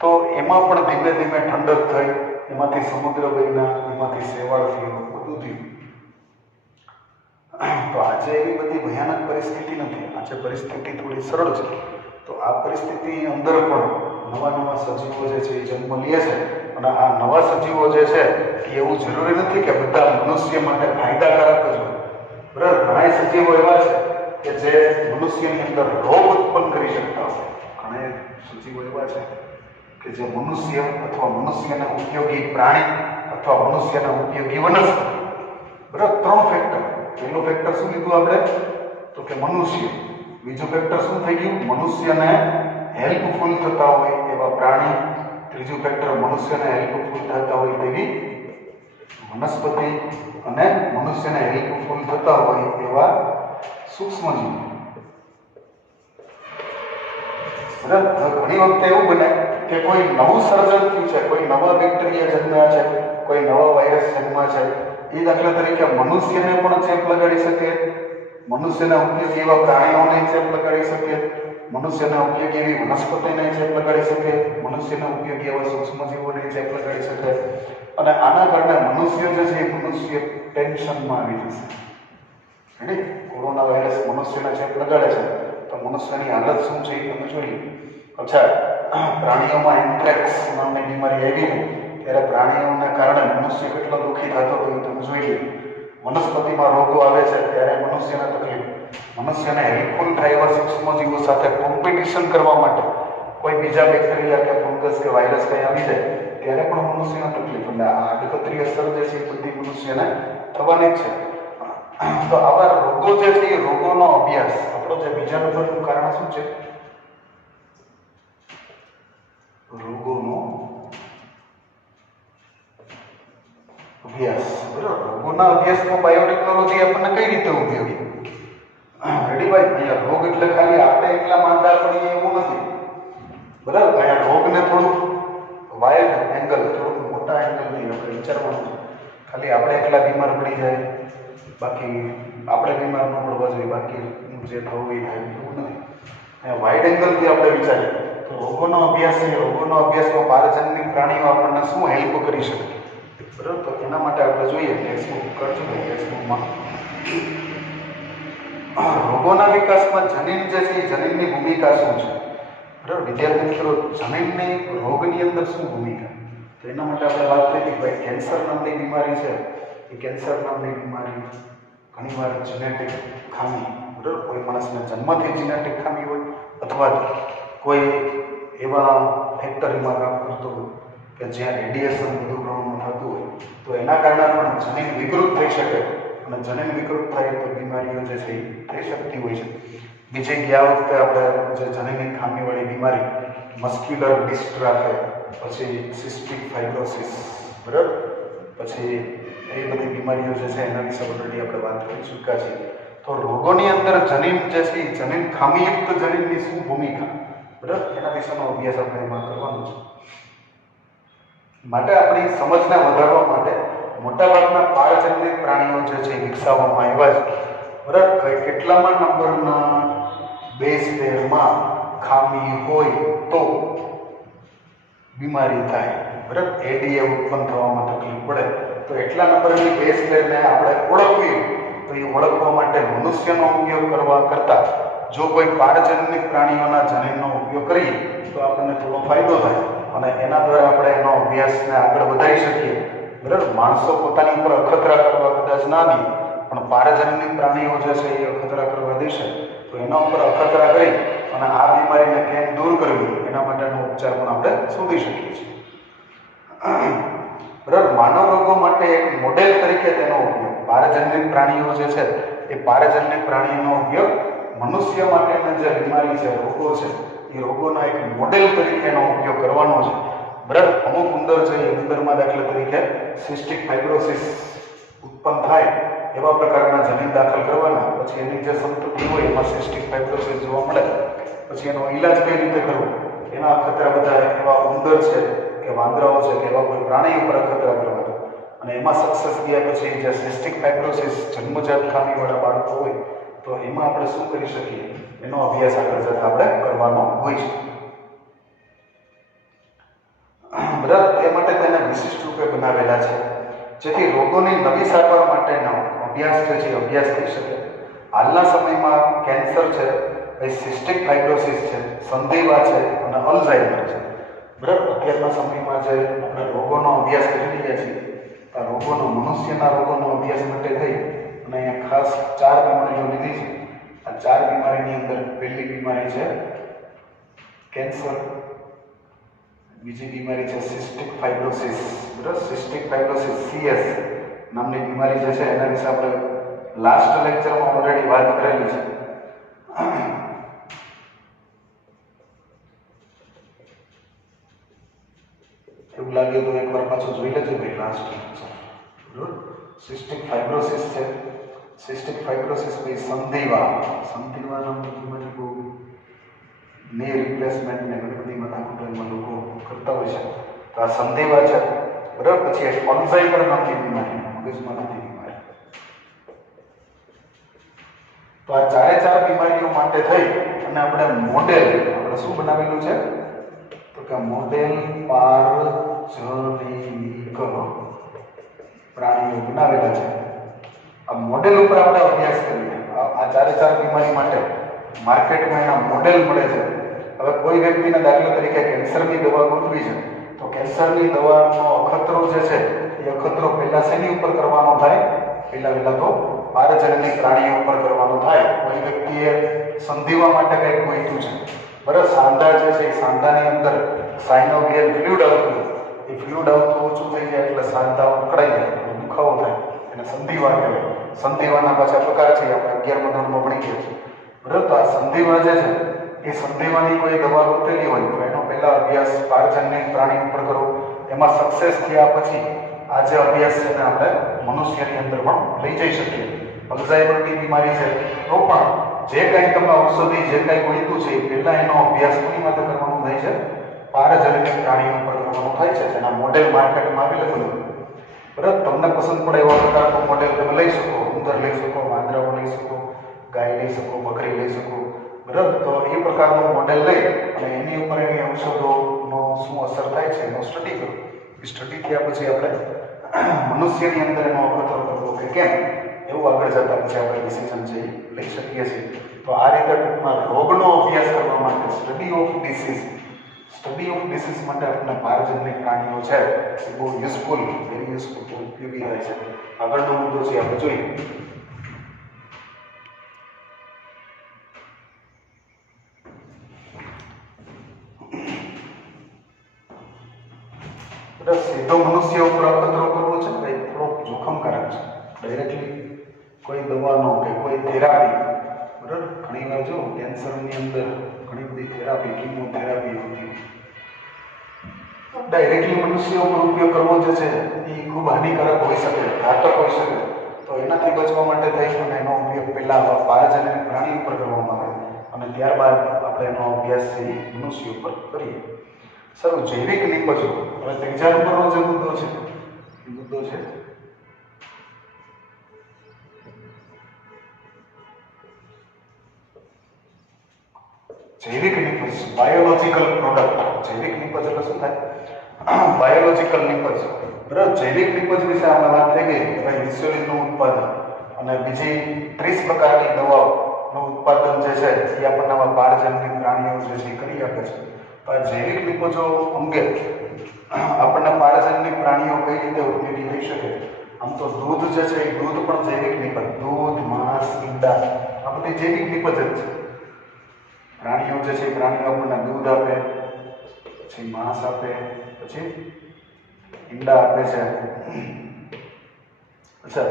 તો એમાં પણ ધીમે ધીમે ઠંડક થઈ, એમાંથી સમુદ્ર બન્યા, એમાંથી શેવાળ થયો, બધું થયું. તો આજે એવી બધી ભયાનક પરિસ્થિતિ નથી. આજે પરિસ્થિતિ થોડી સરળ છે. તો આ પરિસ્થિતિની અંદર પણ નવા નવા સજીવો જે છે એ જન્મ લે છે. અને આ નવા સજીવો જે છે એ એવું જરૂરી નથી કે બધા મનુષ્ય માટે ફાયદાકારક જ હોય, બરાબર. ઘણા સજીવો એવા છે કે જે મનુષ્યની અંદર રોગ ઉત્પન્ન કરી શકતા હોય. ઘણા સજીવો એવા છે કે જે મનુષ્ય અથવા મનુષ્યને ઉપયોગી પ્રાણી અથવા મનુષ્યને ઉપયોગી વનસ્પતિ, બરાબર. 3 ફેક્ટર. પહેલું ફેક્ટર શું લીધું આપણે? તો કે મનુષ્ય. બીજું ફેક્ટર શું થઈ ગયું? મનુષ્યને હેલ્પફુલ થતા હોય એવા પ્રાણી. ત્રીજું ફેક્ટર મનુષ્યને હેલ્પફુલ થતા હોય તેવી વનસ્પતિ. અને મનુષ્યને હેલ્પફુલ થતા હોય એવા સૂક્ષ્મજીવ. બરાબર. ઘણી વખતે એવું બને કે કોઈ નવું સર્જન થયું છે, કોઈ નવા બેક્ટેરિયા જન્મ્યા છે, કોઈ નવા વાયરસ જન્મ્યા છે. એ દાખલા તરીકે મનુષ્યને પણ ચેપ લગાડી શકે, મનુષ્યના ઉપયોગી એવા પ્રાણીઓને ચેપ લગાડી શકે, મનુષ્યના ઉપયોગી એવી વનસ્પતિને ચેપ લગાડી શકે, મનુષ્યના ઉપયોગી એવા સૂક્ષ્મજીવોને ચેપ લગાડી શકે. અને આના કારણે મનુષ્ય જે છે એ મનુષ્ય ટેન્શનમાં આવી જશે. રેડી? કોરોના વાયરસ મનુષ્યને ચેપ લગાડે છે તો મનુષ્યની હાલત શું છે એ તમે જોઈ. અચ્છા, પ્રાણીઓમાં એન્થ્રેક્સ નામની બીમારી આવી હોય ત્યારે પ્રાણીઓના કારણે મનુષ્ય કેટલો દુઃખી થતો હોય તમે જોઈ લો. વનસ્પતિમાં રોગો આવે છે ત્યારે મનુષ્યને તકલીફ. મનુષ્યને હેલ્પફુલ થાય એવા સૂક્ષ્મજીવો સાથે કોમ્પિટિશન કરવા માટે કોઈ બીજા બેક્ટેરિયા કે ફંગસ કે વાયરસ કંઈ આવી જાય ત્યારે પણ મનુષ્યને તકલીફ. એટલે આ આડકતરી અસર જે છે એ બધી મનુષ્યને થવાની જ છે. તો આવા રોગો જે છે એ રોગોનો અભ્યાસ આપણો જે બીજા નંબરનું કારણ શું છે? રોગોનો અભ્યાસ. બરાબર. રોગોના અભ્યાસમાં બાયોટેકનોલોજી આપણને કઈ રીતે ઉપયોગી? રેડી ભાઈ? અહીંયા રોગ એટલે ખાલી આપણે એકલા માંદા પડીએ એવું નથી, બરાબર. અહીંયા રોગને થોડુંક વાઇડ એંગલ, થોડુંક મોટા એંગલથી આપણે વિચારવાનું છે. ખાલી આપણે એકલા બીમાર પડી જાય, બાકી આપણે બીમાર ન પડવા જોઈએ, બાકી જે થવું એ થાય એવું નથી. અહીંયા વાઇડ એંગલથી આપણે વિચારીએ તો રોગોનો અભ્યાસ છે. રોગોનો અભ્યાસમાં પારજનની પ્રાણીઓ આપણને શું હેલ્પ કરી શકે, બરાબર. તો એના માટે આપણે જોઈએ ટેક્સ્ટબુક કરજો. ટેક્સ્ટબુકમાં રોગોના વિકાસમાં જનીન જે છે એ જનીનની ભૂમિકા શું છે, બરાબર. વિદ્યાર્થી મિત્રો, જનીનની રોગની અંદર શું ભૂમિકા? તો એના માટે આપણે વાત કરી કે ભાઈ કેન્સર નામની બીમારી છે. એ કેન્સર નામની બીમારી ઘણીવાર જેનેટિક ખામી, બરાબર. કોઈ માણસને જન્મથી જેનેટિક ખામી હોય અથવા કોઈ એવા ફેક્ટરીમાં કામ કરતો હોય કે જ્યાં રેડિયેશન વધુ પ્રમાણમાં થતું હોય તો એના કારણે પણ જનીન વિકૃત થઈ શકે. અને જનીન વિકૃત થાય તો બીમારીઓ જે છે એ થઈ શકતી હોય છે. બીજી ગયા વખતે આપણે જે જનીનની ખામીવાળી બીમારી મસ્ક્યુલર ડિસ્ટ્રાફી, પછી સિસ્ટિક ફાઇબ્રોસિસ, બરાબર, પછી એ બધી બીમારીઓ જે છે એના વિશે ઓલરેડી આપણે વાત કરી ચૂક્યા છીએ. તો રોગોની અંદર જનીન જે છે જનીન ખામીયુક્ત જનીનની શું ભૂમિકા, બરાબર, એના વિશેનો અભ્યાસ આપણે એમાં કરવાનો છે. માટે આપણી સમજને વધારવા માટે મોટાભાગના પારજન્યિક પ્રાણીઓ જે છે વિકસાવવામાં આવ્યા છે, બરાબર. કેટલામાં નંબરના બેઝ પેરમાં ખામી હોય તો બીમારી થાય, બરાબર, એડીએ ઉત્પન્ન થવામાં તકલીફ પડે તો એટલા નંબરની બેઝ પેરને આપણે ઓળખવી તો એ ઓળખવા માટે મનુષ્યનો ઉપયોગ કરવા કરતાં જો કોઈ પારજનનિક પ્રાણીઓના જનીનનો ઉપયોગ કરીએ તો આપણને થોડો ફાયદો થાય અને એના દ્વારા આપણે એનો અભ્યાસને આગળ વધારી શકીએ. બરાબર, માણસો પોતાની ઉપર અખતરા કરવા કદાચ ના દે પણ પારજનનિક પ્રાણીઓ જે છે એ અખતરા કરવા દેશે તો એના ઉપર અખતરા કરી અને આ બીમારીને કેમ દૂર કરવી એના માટેનો ઉપચાર પણ આપણે શોધી શકીએ છીએ. બરાબર, માનવ રોગો માટે એક મોડેલ તરીકે તેનો ઉપયોગ પારજનનિક પ્રાણીઓ જે છે એ પારજનનિક પ્રાણીનો ઉપયોગ મનુષ્ય માટેની જે બીમારી છે, રોગો છે, એ રોગોના એક મોડેલ તરીકે એનો ઉપયોગ કરવાનો છે. બરાબર, અમુક ઉંદર છે એ ઉંદરમાં દાખલા તરીકે સિસ્ટિક ફાઇબ્રોસિસ ઉત્પન્ન થાય એવા પ્રકારના જનીન દાખલ કરવાના, પછી એની જે સંતતિ હોય એમાં સિસ્ટિક ફાઇબ્રોસિસ જોવા મળે પછી એનો ઈલાજ કઈ રીતે કરવો એના અખતરા બધા એવા ઉંદર છે કે વાંદરાઓ છે કે એવા કોઈ પ્રાણી ઉપર અખતરા કરવાનો અને એમાં સક્સેસ ગયા પછી જે સિસ્ટિક ફાઇબ્રોસિસ જન્મજાત ખામીવાળા બાળકો હોય તો એમાં આપણે શું કરી શકીએ એનો અભ્યાસ આગળ જતા આપણે કરવાનો હોય છે. બરાબર, એ માટે તેને વિશિષ્ટ રૂપે બનાવેલા છે જેથી રોગોની નવી સારવાર માટેનો અભ્યાસ જે છે અભ્યાસ થઈ શકે. હાલના સમયમાં કેન્સર છે, સિસ્ટિક ફાઇબ્રોસિસ છે, સંધિવા છે અને અલ્ઝાઇમર છે. બરાબર, અત્યારના સમયમાં જે આપણે રોગોનો અભ્યાસ કરી રહ્યા છીએ આ રોગોનો મનુષ્યના રોગોનો અભ્યાસ માટે થઈ અને અહીંયા ખાસ 4 બીમારીઓ લીધી છે. આ 4 બીમારીની અંદર પહેલી બીમારી છે કેન્સર, બીજી બીમારી છે સિસ્ટિક ફાઇબ્રોસિસ. બરાબર, સિસ્ટિક ફાઇબ્રોસિસ CS નામની બીમારી જે છે એના વિશે આપણે લાસ્ટ લેક્ચરમાં ઓલરેડી વાત કરેલી છે. એવું લાગે તો એકવાર પાછું જોઈ લેજો ભાઈ લાસ્ટ લેક્ચર. બરાબર, સિસ્ટિક ફાઇબ્રોસિસ છે. સિસ્ટિક ફાઇબ્રોસિસ ભાઈ સંધિવા નામની બીમારી બહુ ની રિપ્લેસમેન્ટ ને ઘણી બધી માથાકૂટમાં લોકો કરતા હોય છે તો આ સંધિવા છે. બરાબર, પછી અલ્ઝાઇમર નામની બીમારી મગજમાં થતી બીમારી. તો આ 4 બીમારીઓ માટે થઈ અને આપણે મોડેલ આપણે શું બનાવેલું છે તો કે મોડેલ પારજનનિક પ્રાણીઓ બનાવેલા છે. આ મોડેલ ઉપર આપણે અભ્યાસ કરીએ. આ 4 બીમારી માટે માર્કેટમાં એના મોડેલ મળે છે. હવે કોઈ વ્યક્તિને દાખલા તરીકે કેન્સરની દવા ગોતવી છે તો કેન્સરની દવાનો અખતરો જે છે એ અખતરો પહેલા શેની ઉપર કરવાનો થાય? પહેલા તો પારજનનિક પ્રાણીઓ ઉપર કરવાનો થાય. કોઈ વ્યક્તિએ સંધિવા માટે કંઈક ગોઈતું છે, બરાબર, સાંધા જે છે એ સાંધાની અંદર સાઇનોવિયલ ફ્લુઇડ આવતું, એ ફ્લુઇડ આવતું ઓછું થઈ જાય એટલે સાંધા ઉકળાઈ જાય, દુખાવો થાય, એને સંધિવા કહેવાય. સંધિવાના પાછા પ્રકાર છે, આપણે 11મા ધોરણમાં ભણી ગયા છીએ. બરાબર, તો આ સંધિવા જે છે એ સંધિવાની કોઈ દવા ગોતેલી હોય તો એનો પહેલા અભ્યાસ પારજનનિક પ્રાણી ઉપર કરો. એમાં સક્સેસ થયા પછી આ જે અભ્યાસ છે ને આપણે મનુષ્યની અંદર પણ લઈ જઈ શકીએ. અલ્ઝાઇમરની બીમારી છે તો પણ જે કંઈ તમને ઔષધિ જે કંઈ ગોઈતું છે એ પહેલા એનો અભ્યાસ કોની માટે કરવાનો થાય છે? પારજનનિક પ્રાણીઓ ઉપર કરવાનો થાય છે, જેના મોડેલ માર્કેટમાં અવેલેબલ હોય. બરાબર, તમને પસંદ પડે એવા પ્રકારનો મોડેલ તમે લઈ શકો. ઉંદર લઈ શકો, વાંદરાઓ લઈ શકો, ગાય લઈ શકો, બકરી લઈ શકો. બરાબર, તો એ પ્રકારનું મોડેલ લઈ અને એની ઉપર એની ઔષધોનો શું અસર થાય છે એનો સ્ટડી કરો. એ સ્ટડી થયા પછી આપણે મનુષ્યની અંદર એનો અખતરો કરવો કે કેમ એવું આગળ જતા પછી આપણે ડિસિઝન છે લઈ શકીએ છીએ. તો આ રીતે ટૂંકમાં રોગનો અભ્યાસ કરવા માટે સ્ટડી ઓફ ડિસીઝ માટે આપણને પારજનનિક પ્રાણીઓ છે એ બહુ યુઝફુલ, વેરી યુઝફુલ, ઉપયોગી થાય છે. આગળનો મુદ્દો છે આપણે જોઈએ. સીધો મનુષ્ય ઉપર અખતરો કરવો છે એ થોડોક જોખમકારક છે. ડાયરેક્ટલી કોઈ દવાનો કે કોઈ થેરાપી, બરાબર, ઘણી વાર જો કેન્સરની અંદર ઘણી બધી થેરાપી, કીમોથેરાપી હોતી, ડાયરેક્ટલી મનુષ્ય ઉપર ઉપયોગ કરવો જે છે એ ખૂબ હાનિકારક હોઈ શકે, ઘાતક હોઈ શકે. તો એનાથી બચવા માટે થઈ અને એનો ઉપયોગ પહેલાં પારજનનિક પ્રાણી ઉપર કરવામાં આવે અને ત્યારબાદ આપણે એનો અભ્યાસ થઈ મનુષ્ય ઉપર કરીએ. સર, જૈવિક નિપજો. હવે ત્રીજા નંબરનો જે મુદ્દો છે એ મુદ્દો છે જૈવિક નિપજ, બાયોલોજિકલ પ્રોડક્ટ. જૈવિક નિપજ એટલે શું થાય? બાયોલોજિકલ નિપજ, બરાબર. જૈવિક નિપજ વિશે આપણે વાત થઈ ગઈ કે ભાઈ ઇન્સ્યુલિનનું ઉત્પાદન અને બીજી 30 પ્રકારની દવાઓનું ઉત્પાદન જે છે એ આપણને આવા પારજનની પ્રાણીઓ જે છે એ કરી આપે છે. તો આ જૈવિક નિપજો અંગે આપણને પારજનની પ્રાણીઓ કઈ રીતે ઉપયોગી થઈ શકે? આમ તો દૂધ જે છે એ દૂધ પણ જૈવિક નિપજ, દૂધ, માંસ, ઈંડા આ બધી જૈવિક નિપજ જ છે. પ્રાણીઓ જે છે એ પ્રાણીઓ આપણને દૂધ આપે, પછી માંસ આપે, પછી ઈંડા આપે છે. અચ્છા,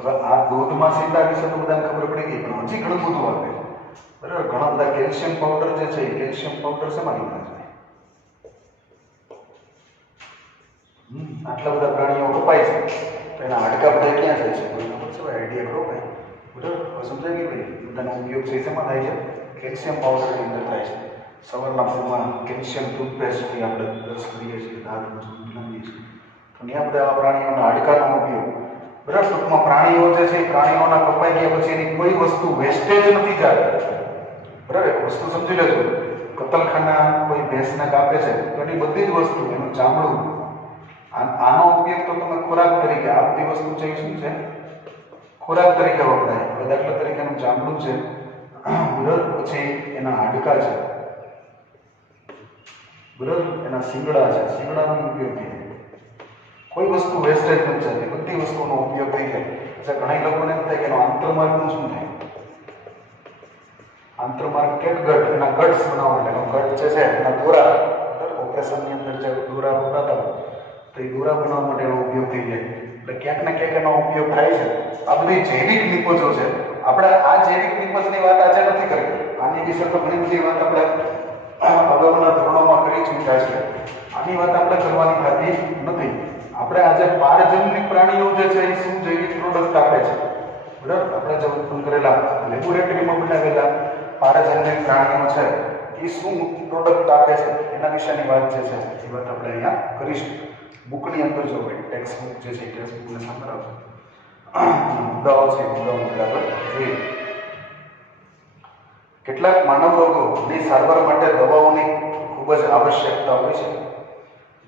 હવે આ દૂધ, માંસ, ઈંડા વિશે તો બધાને ખબર પડી ગઈ, પણ હજી ઘણું બધું આપે, બરાબર. ઘણા બધા કેલ્શિયમ પાવડર જે છે એ કેલ્શિયમ પાવડર શેમાંથી બને છે? આટલા બધા પ્રાણીઓ કપાય છે તો એના હાડકા બધા ક્યાં જાય છે? કોઈ ખબર છે? આઈડિયા કરો ભાઈ, બરાબર. સમજાય કે ભાઈ બધાનો ઉપયોગ છે શેમાં થાય છે? કેલ્શિયમ પાવડરની અંદર થાય છે. સવારના પોરમાં કેલ્શિયમ ટૂથપેસ્ટ આપણે બ્રશ કરીએ છીએ, દાંત મજબૂત બનાવીએ છીએ, તો ત્યાં બધા પ્રાણીઓના હાડકાનો ઉપયોગ, બરાબર. ટૂંકમાં પ્રાણીઓ જે છે એ પ્રાણીઓના કપાઈ ગયા પછી એની કોઈ વસ્તુ વેસ્ટેજ નથી જતી, બરાબર. એક વસ્તુ સમજી લેજો, કતલખાના કોઈ ભેંસને કાપે છે તો એની બધી જ વસ્તુ, એનું ચામડું, આનો ઉપયોગ તો તમે ખોરાક તરીકે, આ બધી વસ્તુ છે શું છે? ખોરાક તરીકે વપરાય. દાખલા તરીકે એનું ચામડું છે, બરાબર. પછી એના હાડકા છે, બરાબર. એના શીંગડા છે, શીંગડાનો ઉપયોગ થાય. કોઈ વસ્તુ વેસ્ટેજ નથી જતી, બધી વસ્તુનો ઉપયોગ થઈ જાય. એટલે ઘણા લોકોને એમ થાય કે એનો આંતરમાર્ગનું શું થાય? આંતરમાર્ગ કેટગટ, એના ગટ્સ બનાવવા માટેનો ગટ જે છે એના દોરા, ઓપરેશનની અંદર જે દોરા વપરાતા હોય તો એ દોરા બનાવવા માટેનો ઉપયોગ થઈ જાય. એટલે ક્યાંક ને ક્યાંક એનો ઉપયોગ થાય છે. આ બધી જૈવિક નિપજો છે. આપણે આ જૈવિક નિપજની વાત આજે નથી કરી, આની વિશે તો ઘણી બધી વાત આપણે અગાઉના ધોરણોમાં કરી ચૂક્યા છે. આની વાત આપણે કરવાની થતી નથી. આપણે આજે પારજનની પ્રાણીઓ જે છે એ શું જૈવિક પ્રોડક્ટ આપે છે, બરાબર. આપણે જે ઉત્પન્ન કરેલા લેબોરેટરીમાં બનાવેલા પારજનની પ્રાણીઓ છે એ શું પ્રોડક્ટ આપે છે એના વિશેની વાત જે છે એ વાત આપણે અહીંયા કરીશું. બુકની અંદર જો ભાઈ ટેક્સ્ટ બુક જે છે એ ટેક્સ્ટ બુકને સામે રાખો, મુદ્દાઓ છે, મુદ્દાઓ બરાબર જોઈએ. કેટલાક માનવ રોગોની સારવાર માટે દવાઓની ખૂબ જ આવશ્યકતા હોય છે,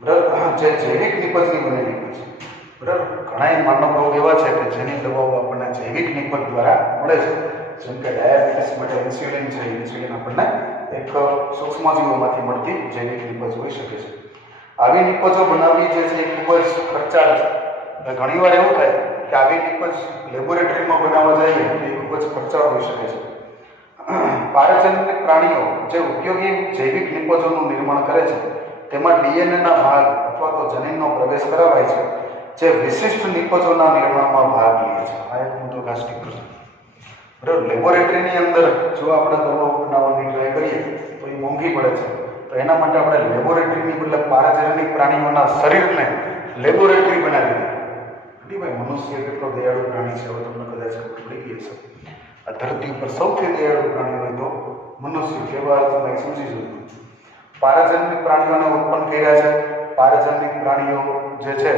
બરાબર. જે જૈવિક નિપજની બનેલી હોય છે, બરાબર. ઘણા માનવ રોગ એવા છે કે જેની દવાઓ આપણને જૈવિક નિપજ દ્વારા મળે છે. જેમ કે ડાયાબિટીસ માટે ઇન્સ્યુલિન છે, ઇન્સ્યુલિન આપણને એક સૂક્ષ્મજીવોમાંથી મળતી જૈવિક નિપજ હોઈ શકે છે. આવી નિપજો બનાવવી જે છે એ ખૂબ જ ખર્ચાળ છે. ઘણીવાર એવું થાય કે આવી નિપજ લેબોરેટરીમાં બનાવવા જઈએ તો એ ખૂબ જ ખર્ચાળ હોઈ શકે છે. પારજનની પ્રાણીઓ જે ઉપયોગી જૈવિક નિપજોનું નિર્માણ કરે છે તેમાં ડીએનએના ભાગ અથવા તો જનીનનો પ્રવેશ કરાવાય છે, જે વિશિષ્ટ નિપજોના નિર્માણમાં ભાગ લે છે. આ એક મોટો કાસ્ટિક છે, બરાબર. લેબોરેટરીની અંદર જો આપણે દવાઓ બનાવવાની ટ્રાય કરીએ તો એ મોંઘી પડે છે. તો એના માટે આપણે લેબોરેટરીની બદલે પારજનની પ્રાણીઓના શરીરને લેબોરેટરી બનાવી દીધી. ભાઈ મનુષ્ય કેટલો દયાળુ પ્રાણી છે, હવે તમને કદાચ ખબર પડી ગઈ હશે. આ ધરતી ઉપર સૌથી દયાળુ પ્રાણી હોય તો મનુષ્ય, કેવા તમે સમજી જજો. પારજનની પ્રાણીઓને ઉત્પન્ન કર્યા છે. પારજનની પ્રાણીઓ જે છે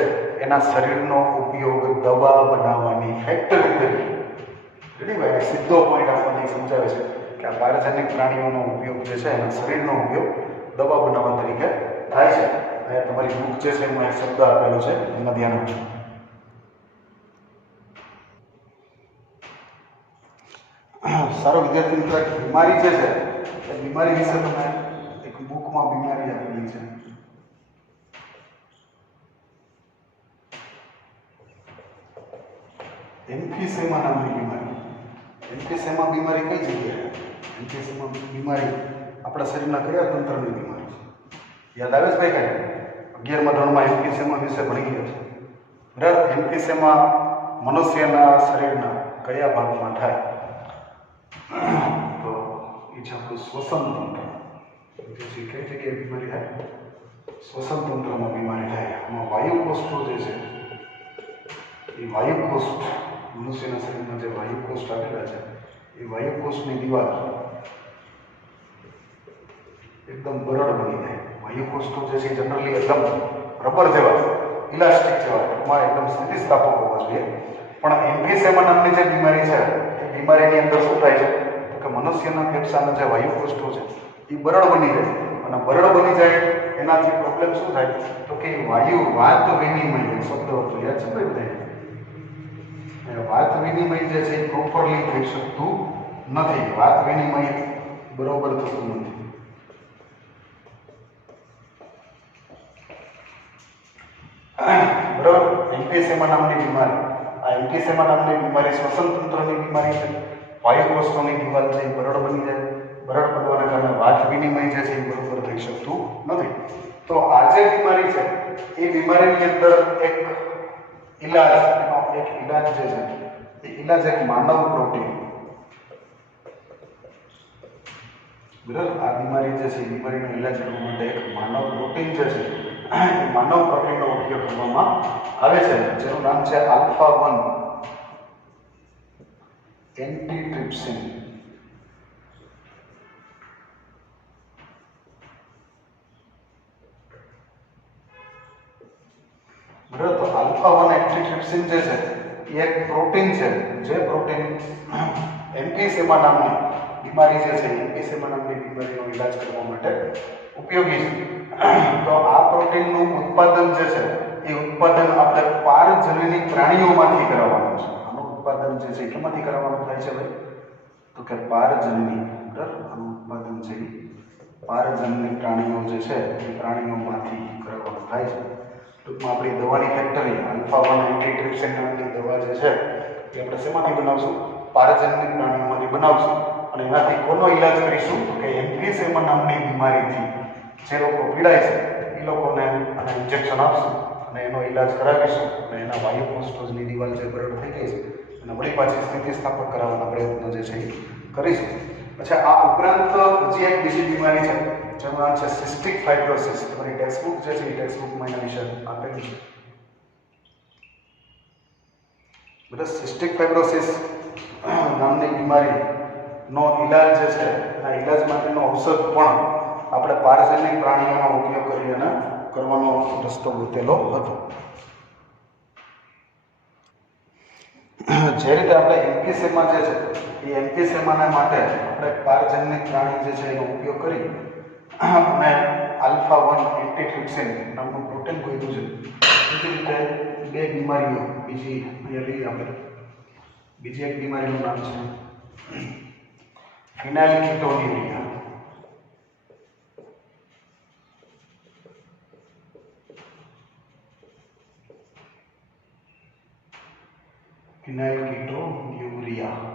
એના શરીરનો ઉપયોગ દવા બનાવવાની ફેક્ટરી તરીકે, ભાઈ સીધો પોઈન્ટ આપણને સમજાવે છે કે આ પારજનની પ્રાણીઓનો ઉપયોગ જે છે એના શરીરનો ઉપયોગ દવા બનાવવા તરીકે થાય છે. અને તમારી બુક જે છે એમાં એક શબ્દ આપેલો છે, એમાં ધ્યાન આપજો. સારો વિદ્યાર્થી મિત્રો, બીમારી જે છે એ બીમારી વિશે તમે એક બુકમાં બીમારી આપેલી છે. એમ્ફીસેમા નામની બીમારી. એમ્ફીસેમા બીમારી કઈ જગ્યાએ? એમ્ફીસેમા બીમારી આપણા શરીરના કયા તંત્રની બીમારી છે? યાદ આવે છે ભાઈ? કઈ 11મા ધોરણમાં એમ્ફીસેમા વિશે ભણી ગયા છે, બરાબર. એમ્ફીસેમા મનુષ્યના શરીરના કયા ભાગમાં થાય? તો એ છે આપણું શ્વસન તંત્ર. કઈ જગ્યાએ બીમારી થાય? શ્વસન તંત્રમાં બીમારી થાય. આમાં વાયુકોષ્ઠો જે છે એ વાયુકોષ્ઠ, મનુષ્યના શરીરમાં જે વાયુકોષ્ઠ આવેલા છે એ વાયુકોષ્ઠની દિવાલ એકદમ બરડ બની જાય. વાયુકોષ્ઠો જે છે જનરલી એકદમ રબર જેવા, ઇલાસ્ટિક જેવા, ટૂંકમાં એકદમ સ્થિતિસ્થાપક હોવા જોઈએ. પણ એમ્ફીસેમા નામની જે બીમારી છે એ બીમારીની અંદર શું થાય છે તો કે મનુષ્યના ફેફસાના જે વાયુકોષ્ઠો છે એ બરડ બની જાય અને અને બરડ બની જાય એનાથી પ્રોબ્લેમ શું થાય તો કે વાયુ વાત વિનિમય શબ્દ હતો યાદ છે ભાઈ બધા વાત વિનિમય જે છે એ પ્રોપરલી થઈ શકતું નથી. વાત વિનિમય બરોબર થતું નથી. બરાબર. એમ્ફીસેમા નામની બીમારી, આ એમ્ફીસેમા નામની બીમારી શ્વસન તંત્રની બીમારી છે. વાયુ કોષોની દિવાલ છે એ બરડ બની જાય. બરડ બનવાના કારણે વાત વિનિમય જે છે એ બરોબર થઈ શકતું નથી. તો આ જે બીમારી છે એ બીમારીની અંદર એક ઈલાજ જે છે એ ઈલાજ એક માનવ પ્રોટીન. બરાબર. આ બીમારી જે છે એ બીમારીનો ઈલાજ કરવા માટે એક માનવ પ્રોટીન જે છે એ માનવ પ્રોટીનનો ઉપયોગ કરવામાં આવે છે, જેનું નામ છે આલ્ફા-1 એન્ટીટ્રિપ્સિન. બરાબર. તો આલ્ફા-1 એન્ટીટ્રિપ્સિન જે છે એ એક પ્રોટીન છે, જે પ્રોટીન એમ્ફીસેમા નામની બીમારી જે છે એમ્ફીસેમા નામની બીમારીનો ઈલાજ કરવા માટે ઉપયોગી છે. તો આ પ્રોટીનનું ઉત્પાદન જે છે એ ઉત્પાદન આપણે પારજનની પ્રાણીઓમાંથી કરાવવાનું છે. આનું ઉત્પાદન જે છે કેમાંથી કરાવવાનું થાય છે ભાઈ તો કે પારજનની. બરાબર. આનું ઉત્પાદન છે પારજનની પ્રાણીઓ જે છે એ પ્રાણીઓમાંથી કરાવવાનું થાય છે. ટૂંકમાં આપણી દવાની ફેક્ટરી આલ્ફા-1 એન્ટીટ્રિપ્સિન નામની દવા જે છે એ આપણે શેમાંથી બનાવશું? પારજનની પ્રાણીઓમાંથી બનાવશું. અને એનાથી કોનો ઈલાજ કરીશું તો કે એમ્ફીસેમા નામની બીમારીથી જે લોકો પીડાય છે એ લોકોને આને ઇન્જેક્શન આપશું અને એનો ઈલાજ કરાવીશું અને એના વાયુ કોષની દિવાલ જે બરડ થઈ ગઈ છે અને વળી પાછી સ્થિતિસ્થાપક કરાવવાના પ્રયત્નો જે છે એ કરીશું. પછી આ ઉપરાંત હજી એક બીજી બીમારી છે જેનું નામ છે સિસ્ટિક ફાઇબ્રોસિસ. તમારી ટેક્સ્ટબુક જે છે એ ટેક્સ્ટબુકમાં એના વિશે આપેલું છે. બધા સિસ્ટિક ફાઇબ્રોસિસ નામની બીમારીનો ઈલાજ જે છે એના ઈલાજ માટેનો ઔષધ પણ આપણે પારજનની પ્રાણીઓનો ઉપયોગ કરીને કરવાનો રસ્તો ગોતેલો હતો. જે રીતે આપણે એમ્ફીસેમા જે છે એ એમ્ફીસેમાના માટે આપણે પારજનની પ્રાણી જે છે એનો ઉપયોગ કરી અને આલ્ફા-1 એન્ટીટ્રિપ્સિન નામનું પ્રોટીન ગોત્યું છે. એવી રીતે બે બીમારીઓ બીજી અહીંયા લઈએ આપણે. બીજી એક બીમારીનું નામ છે ફિનાઇલકીટોન્યુરિયા. ફિનાઇલકીટોન્યુરિયા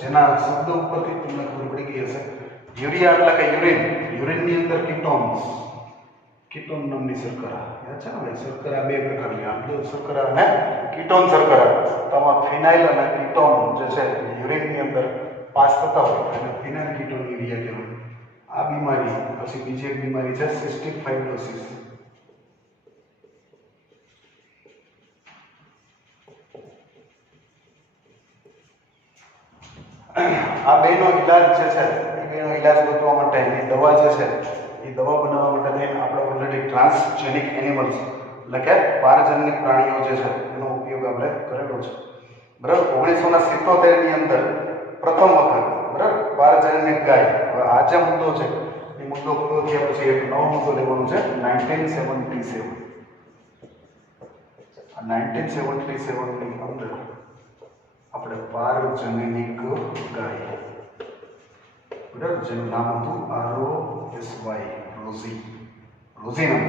જેના શબ્દ ઉપરથી તમને ખબર પડી ગઈ હશે. યુરિયા એટલે કે યુરિન. યુરિનની અંદર કીટોન્સ, કીટોન નામની શર્કરા. યાદ છે ને ભાઈ? શર્કરા બે પ્રકારની, આમ્લ શર્કરા અને કીટોન શર્કરા. તો આમાં ફિનાઇલ અને કીટોન જે છે યુરિનની અંદર પાસ થતા હોય અને ફિનાઇલકીટોન્યુરિયા કહેવાય. આ બીમારી પછી બીજી એક બીમારી છે સિસ્ટિક ફાઇબ્રોસિસ. આ બેનો ઈલાજ જે છે એ બેનો ઈલાજ ગોતવા માટે એની દવા જે છે એ દવા બનાવવા માટે થઈને આપણે ઓલરેડી ટ્રાન્સજેનિક એનિમલ્સ એટલે કે પારજનની પ્રાણીઓ જે છે એનો ઉપયોગ આપણે કરેલો છે. બરાબર. 1977 ની અંદર પ્રથમ વખત બરાબર પારજનની ગાય. હવે આ જે મુદ્દો છે એ મુદ્દો પૂરો થયા પછી એક નવો મુદ્દો લેવાનો છે 1977. આ 1977 ની અંદર આપણે પારજનનિક ગાય બરાબર જેનું નામ હતું ROSY રોઝી. રોઝી નામ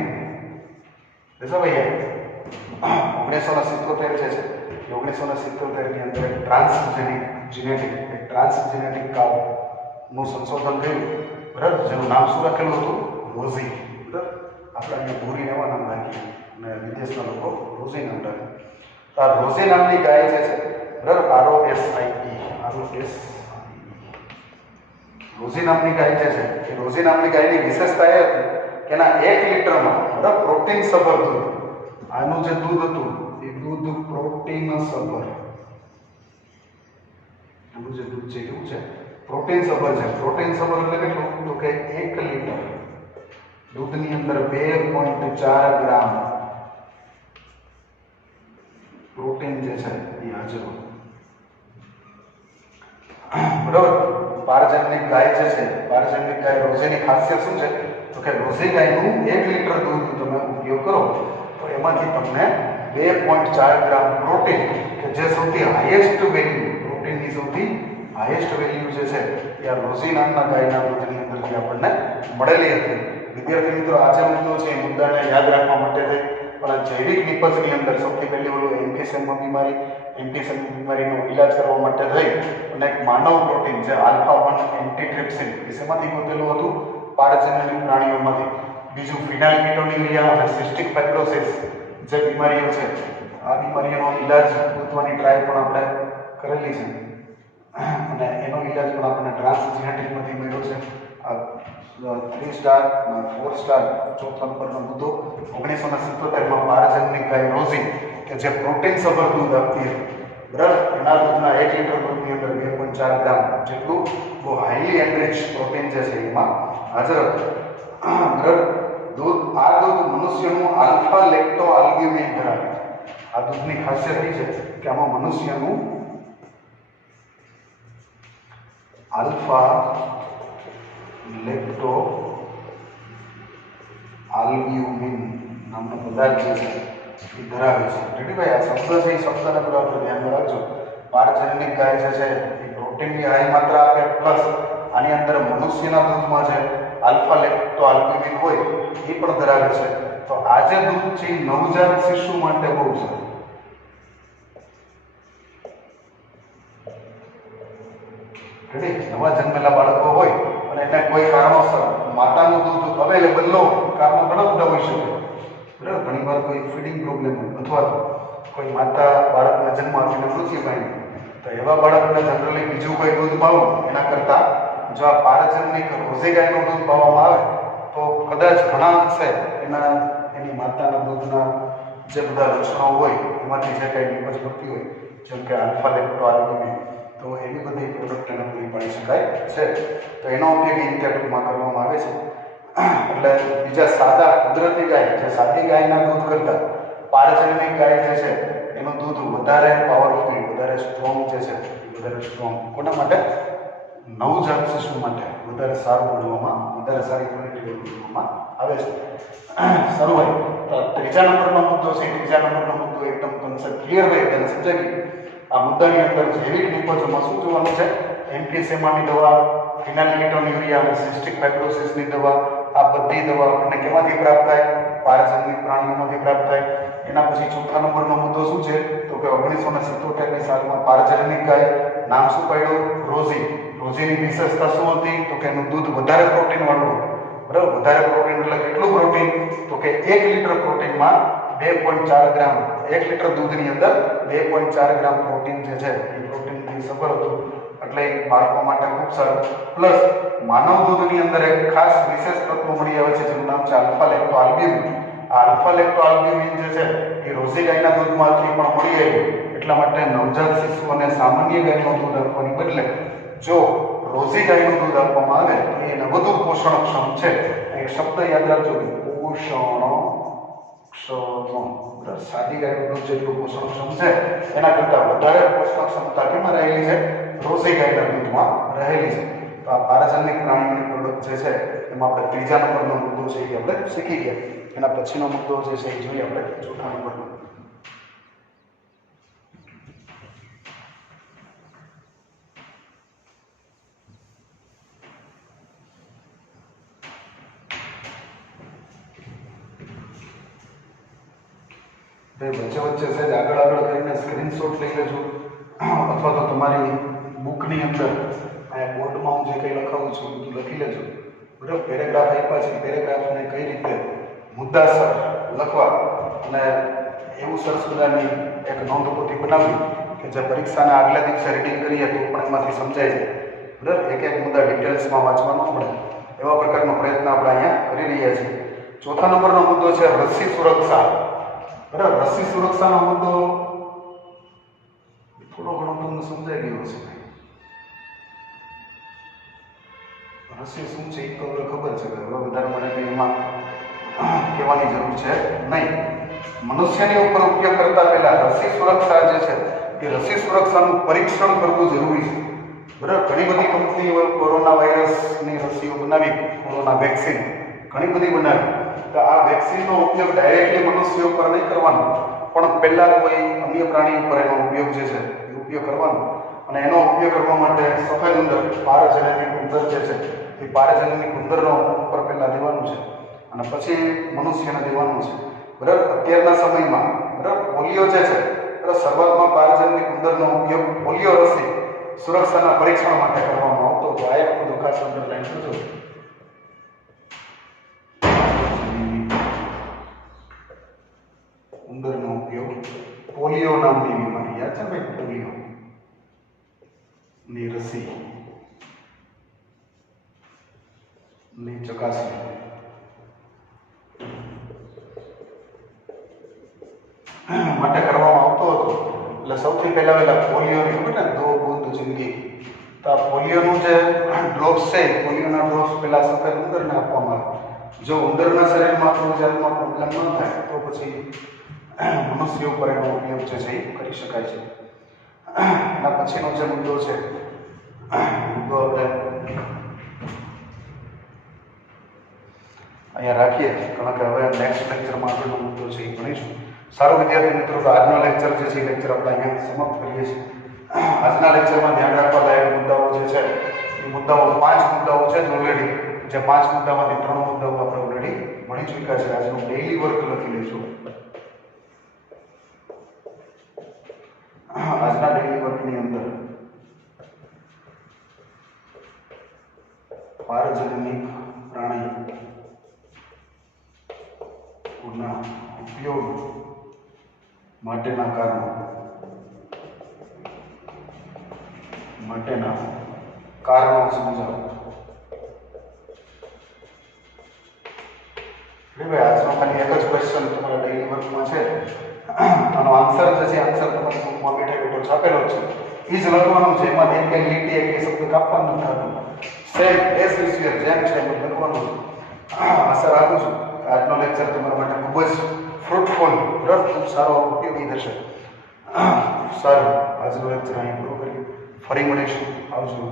દેશો ભાઈ. 1977 જે છે એ 1977 ની અંદર એક ટ્રાન્સજેનેટિક કાઉ નું સંશોધન થયું બરાબર જેનું નામ શું રાખેલું હતું? રોઝી. બરાબર. આપણે અહીંયા ભૂરી એવા નામ રાખીએ અને વિદેશના લોકો રોઝી નામ રાખે. તો આ રોઝી નામની ગાય જે છે બરાબર રોઝી નામની ગાય જે છે એ રોઝી નામની ગાયની વિશેષતા એ હતી કે એના 1 લીટરમાં બરાબર પ્રોટીન સભર દૂધ. આનું જે દૂધ હતું એ દૂધ પ્રોટીન સભર. આનું જે દૂધ છે કેવું છે? પ્રોટીન સભર છે. પ્રોટીન સભર એટલે કેટલું? તો કે 1 લીટર દૂધની અંદર 2.4 ગ્રામ પ્રોટીન જે છે એ હાજર હોય. બરાબર. પારજનનિક ગાય જે છે, પારજનનિક ગાય રોઝીની ખાસિયત શું છે તો કે રોઝી ગાયનું 1 લીટર દૂધ તમે ઉપયોગ કરો તો એમાંથી તમને 2.4 ગ્રામ પ્રોટીન કે જે સૌથી હાઈએસ્ટ વેલ્યુ, પ્રોટીનની સૌથી હાઈએસ્ટ વેલ્યુ જે છે એ આ રોઝી નામના ગાયના દૂધની અંદરથી આપણને મળેલી હતી. વિદ્યાર્થી મિત્રો, આ જે મુદ્દો છે એ મુદ્દાને યાદ રાખવા માટે છે. પણ જૈવિક નિપજની અંદર સૌથી પહેલી ઓલું એમ્ફીસેમા બીમારી, એમ્ફીસેમા બીમારીનો ઇલાજ કરવા માટે થઈ અને એક માનવ પ્રોટીન જે આલ્ફા-1 એન્ટીટ્રિપ્સિન એ શેમાંથી બનેલું હતું? પારજનનિક પ્રાણીઓમાંથી. બીજું ફિનાઇલકીટોન્યુરિયા અને સિસ્ટિક ફાઇબ્રોસિસ જે બીમારીઓ છે, આ બીમારીઓનો ઇલાજ ગોતવાની ટ્રાય પણ આપણે કરેલી છે અને એનો ઇલાજ પણ આપણને ટ્રાન્સજેનેટિકમાંથી મળ્યો છે. આ 3 સ્ટાર અને 4 સ્ટાર ચોથા નંબરનો મુદ્દો 1977માં પારજનનિક ગાય રોઝી કે જે પ્રોટીન સભર દૂધ આપતી હતી, બરાબર, એના દૂધના 1 લીટર દૂધની અંદર 2.4 ગ્રામ જેટલું બહુ હાઈલી એનરિચ પ્રોટીન જે છે એમાં હાજર હતું, બરાબર. આ દૂધ મનુષ્યનું આલ્ફા લેક્ટો આલ્બ્યુમિન ધરાવે છે. આ દૂધની ખાસિયત એ છે કે આમાં મનુષ્યનું આલ્ફા લેક્ટો આલ્બ્યુમિન નામનો પદાર્થ જે છે એ ધરાવે છે. રેડી ભાઈ, આ શબ્દ છે એ શબ્દને બરાબર ધ્યાનમાં રાખજો. પારજનનિક ગાય જે છે એ પ્રોટીનની હાઈ માત્રા આપે, પ્લસ આની અંદર મનુષ્યના દૂધમાં જે આલ્ફા લેક્ટો આલ્બ્યુમિન હોય એ પણ ધરાવે છે. તો આ જે દૂધ છે એ નવજાત શિશુ માટે બહુ છે. રેડી, નવા જન્મેલા બાળકો હોય અને એને કોઈ કારણોસર માતાનું દૂધ અવેલેબલ ન હોય, કારણો ઘણા બધા હોઈ શકે, બરાબર. ઘણીવાર કોઈ ફીડિંગ પ્રોબ્લેમ હોય અથવા તો કોઈ માતા બાળકને જન્મ આપીને મૃત્યુ પામી, તો એવા બાળકને જનરલી બીજું કોઈ દૂધ પાવું એના કરતાં જો આ પારજનનિક રોઝી ગાયનું દૂધ પાવામાં આવે તો કદાચ ઘણા અંશે એની માતાના દૂધના જે બધા લક્ષણો હોય એમાંથી જે કંઈ નિપજ થતી હોય, જેમ કે આલ્ફા લેક્ટો આલ્બ્યુમિન, તો એવી બધી પ્રોડક્ટ એને પૂરી પાડી શકાય છે. તો એનો ઉપયોગ એ રીતે ટૂંકમાં કરવામાં આવે છે. એટલે બીજા સાદા કુદરતી ગાય, જે સાદી ગાયના દૂધ કરતાં પારજનનિક ગાય જે છે એનું દૂધ વધારે પાવરફુલ, વધારે સ્ટ્રોંગ જે છે, વધારે સ્ટ્રોંગ કોના માટે? નવજાત શિશુ માટે વધારે સારું ગણવામાં, વધારે સારી ક્વોલિટી ગણવામાં આવે છે. સારું ભાઈ, તો ત્રીજા નંબરનો મુદ્દો છે. ત્રીજા નંબરનો મુદ્દો એકદમ કન્સેપ્ટ ક્લિયર હોય તેને સમજાવી. આ મુદ્દાની અંદર જૈવિક નિપજોમાં શું જોવાનું છે? એમ્ફીસેમાની દવા, ફિનાઇલકીટોન્યુરિયા અને સિસ્ટિક ફાઇબ્રોસિસની દવા, આ બધી દવા આપણને કેમાંથી પ્રાપ્ત થાય? પારજનનિક પ્રાણીઓમાંથી પ્રાપ્ત થાય. એના પછી ચોથા નંબરનો મુદ્દો શું છે તો કે 1977ની સાલમાં પારજનનિક ગાય, નામ શું પાડ્યું? રોઝી. રોઝીની વિશેષતા શું હતી તો કે એનું દૂધ વધારે પ્રોટીન વાળું, બરાબર. વધારે પ્રોટીન એટલે કેટલું પ્રોટીન તો કે 1 લીટર પ્રોટીનમાં 2.4 ગ્રામ, 1 લીટર દૂધની અંદર 2.4 ગ્રામ પ્રોટીન જે છે એ પ્રોટીનથી સભર હતું, એટલે બાળકો માટે ખૂબ સારું. પ્લસ માનવ દૂધની અંદર એક ખાસ વિશેષ તત્વ મળી આવે છે જેનું નામ છે આલ્ફા લેક્ટો આલ્બ્યુમિન. આ આલ્ફા લેક્ટો આલ્બ્યુમિન જે છે એ રોઝી ગાયના દૂધમાંથી પણ મળી આવ્યું. એટલા માટે નવજાત શિશુઓને સામાન્ય ગાયનું દૂધ આપવાની બદલે જો રોઝી ગાયનું દૂધ આપવામાં આવે તો એને વધુ પોષણક્ષમ છે. એક શબ્દ યાદ રાખજો, પોષણક્ષમ. સાદી ગાયનું દૂધ જેટલું પોષણક્ષમ છે એના કરતાં વધારે પોષણ ક્ષમતા કેમાં રહેલી છે? રોઝી ગાયના દૂધમાં રહેલી છે. તો આ પારજનનિક પ્રાણીઓની પ્રોડક્ટ જે છે એમાં આપણે ત્રીજા નંબરનો મુદ્દો છે એ આપણે શીખી ગયા. એના પછીનો મુદ્દો જે છે એ જોઈએ આપણે ચોથા નંબરનો. વચ્ચે વચ્ચે સહેજ આગળ કરીને સ્ક્રીનશોટ લઈ લેજો અથવા તો તમારી બુકની અંદર અહીંયા બોર્ડમાં હું જે કંઈ લખાવું છું બધું લખી લેજો, બરાબર. પેરેગ્રાફ આપ્યા છે, પેરેગ્રાફને કઈ રીતે મુદ્દાસર લખવા અને એવું સરસ મજાની એક નોંધપોથી બનાવવી કે જે પરીક્ષાના આગલા દિવસે રીડિંગ કરીએ તો પણ એમાંથી સમજાય છે, બરાબર. એક એક મુદ્દા ડિટેલ્સમાં વાંચવાનો પડે એવા પ્રકારનો પ્રયત્ન આપણે અહીંયા કરી રહ્યા છીએ. ચોથા નંબરનો મુદ્દો છે રસી સુરક્ષા, બરાબર. રસી સુરક્ષાનો મુદ્દો થોડો ઘણો તમને સમજાઈ ગયો હશે. રસી શું છે એ તો હવે ખબર છે, હવે વધારે મને કંઈ એમાં કહેવાની જરૂર છે નહીં. મનુષ્યની ઉપર ઉપયોગ કરતા પહેલા રસી સુરક્ષા જે છે એ રસી સુરક્ષાનું પરીક્ષણ કરવું જરૂરી છે, બરાબર, ઘણી બધી કંપનીઓ કોરોના વાયરસની રસીઓ બનાવી, કોરોના વેક્સિન ઘણી બધી બનાવી. તો આ વેક્સિનનો ઉપયોગ ડાયરેક્ટલી મનુષ્ય ઉપર નહીં કરવાનો, પણ પહેલાં કોઈ અન્ય પ્રાણી ઉપર એનો ઉપયોગ જે છે એ ઉપયોગ કરવાનો. અને એનો ઉપયોગ કરવા માટે સફેદ ઉંદર, પારજનનિક ઉંદર જે છે એ પારજનનિક ઉંદરનો ઉપર પહેલાં દેવાનું છે અને પછી મનુષ્યને દેવાનું છે. બરાબર, અત્યારના સમયમાં બરાબર પોલિયો જે છે બરાબર, શરૂઆતમાં પારજનનિક ઉંદરનો ઉપયોગ પોલિયો રસી સુરક્ષાના પરીક્ષણ માટે કરવામાં આવતો હતો. આ એક બધું ખાસ અંડરલાઈન કરજો. ઉંદરનો ઉપયોગ પોલિયો નામની બીમારી, યાદ છે ભાઈ, પોલિયો ની રસી ની ચકાસણી માટે કરવામાં આવતો હતો. એટલે સૌથી પહેલા પોલિયોની ખબર ને, દો બૂંદ જિંદગી. તો આ પોલિયોનું જે ડ્રોપ્સ છે, પોલિયોના ડ્રોપ્સ પહેલા સફેદ ઉંદરને આપવામાં આવે. જો ઉંદરના શરીરમાં કોઈ જાતનો પ્રોબ્લેમ ન થાય તો પછી મનુષ્ય ઉપર એનો ઉપયોગ જે છે એ કરી શકાય છે. એના પછીનો જે મુદ્દો છે, મુદ્દો આપણે અહીંયા રાખીએ, કારણ કે હવે નેક્સ્ટ લેક્ચરમાં આગળનો મુદ્દો છે એ ભણીશું. સારું વિદ્યાર્થી મિત્રો, તો આજનો લેક્ચર જે છે એ લેક્ચર આપણે અહીંયા સમાપ્ત કરીએ છીએ. આજના લેક્ચરમાં ધ્યાન રાખવા લાયક મુદ્દાઓ જે છે એ મુદ્દાઓ 5 મુદ્દાઓ છે ઓલરેડી, જે 5 મુદ્દામાંથી 3 મુદ્દાઓ આપણે ઓલરેડી ભણી ચૂક્યા છે. આજનું ડેઇલી વર્ક લખી લઈશું. આજના ડેઇલી વર્કની અંદર પારજનનિક પ્રાણી ના ઉપયોગ માટેના કારણો સમજાવો. આજનો ખાલી એક જ ક્વેશ્ચન તમારા ડેઇલી વર્કમાં છે. આનો આન્સર જે છે, આન્સર તમારી બુકમાં બેઠો છાપેલો છે, એ જ લખવાનું છે. એમાં એક લીટી એક શબ્દ કાપવાનું નથી. સેમ એસ વિષય જેમ છે એમ લખવાનું છે. આશા રાખું છું આજનો લેક્ચર તમારા માટે ખૂબ જ ફ્રૂટફુલ, ખૂબ સારો, ઉપયોગી થશે. સારું, આજનો લેક્ચર અહીં પૂરો કરીએ. ફરી મળીશું. આવજો.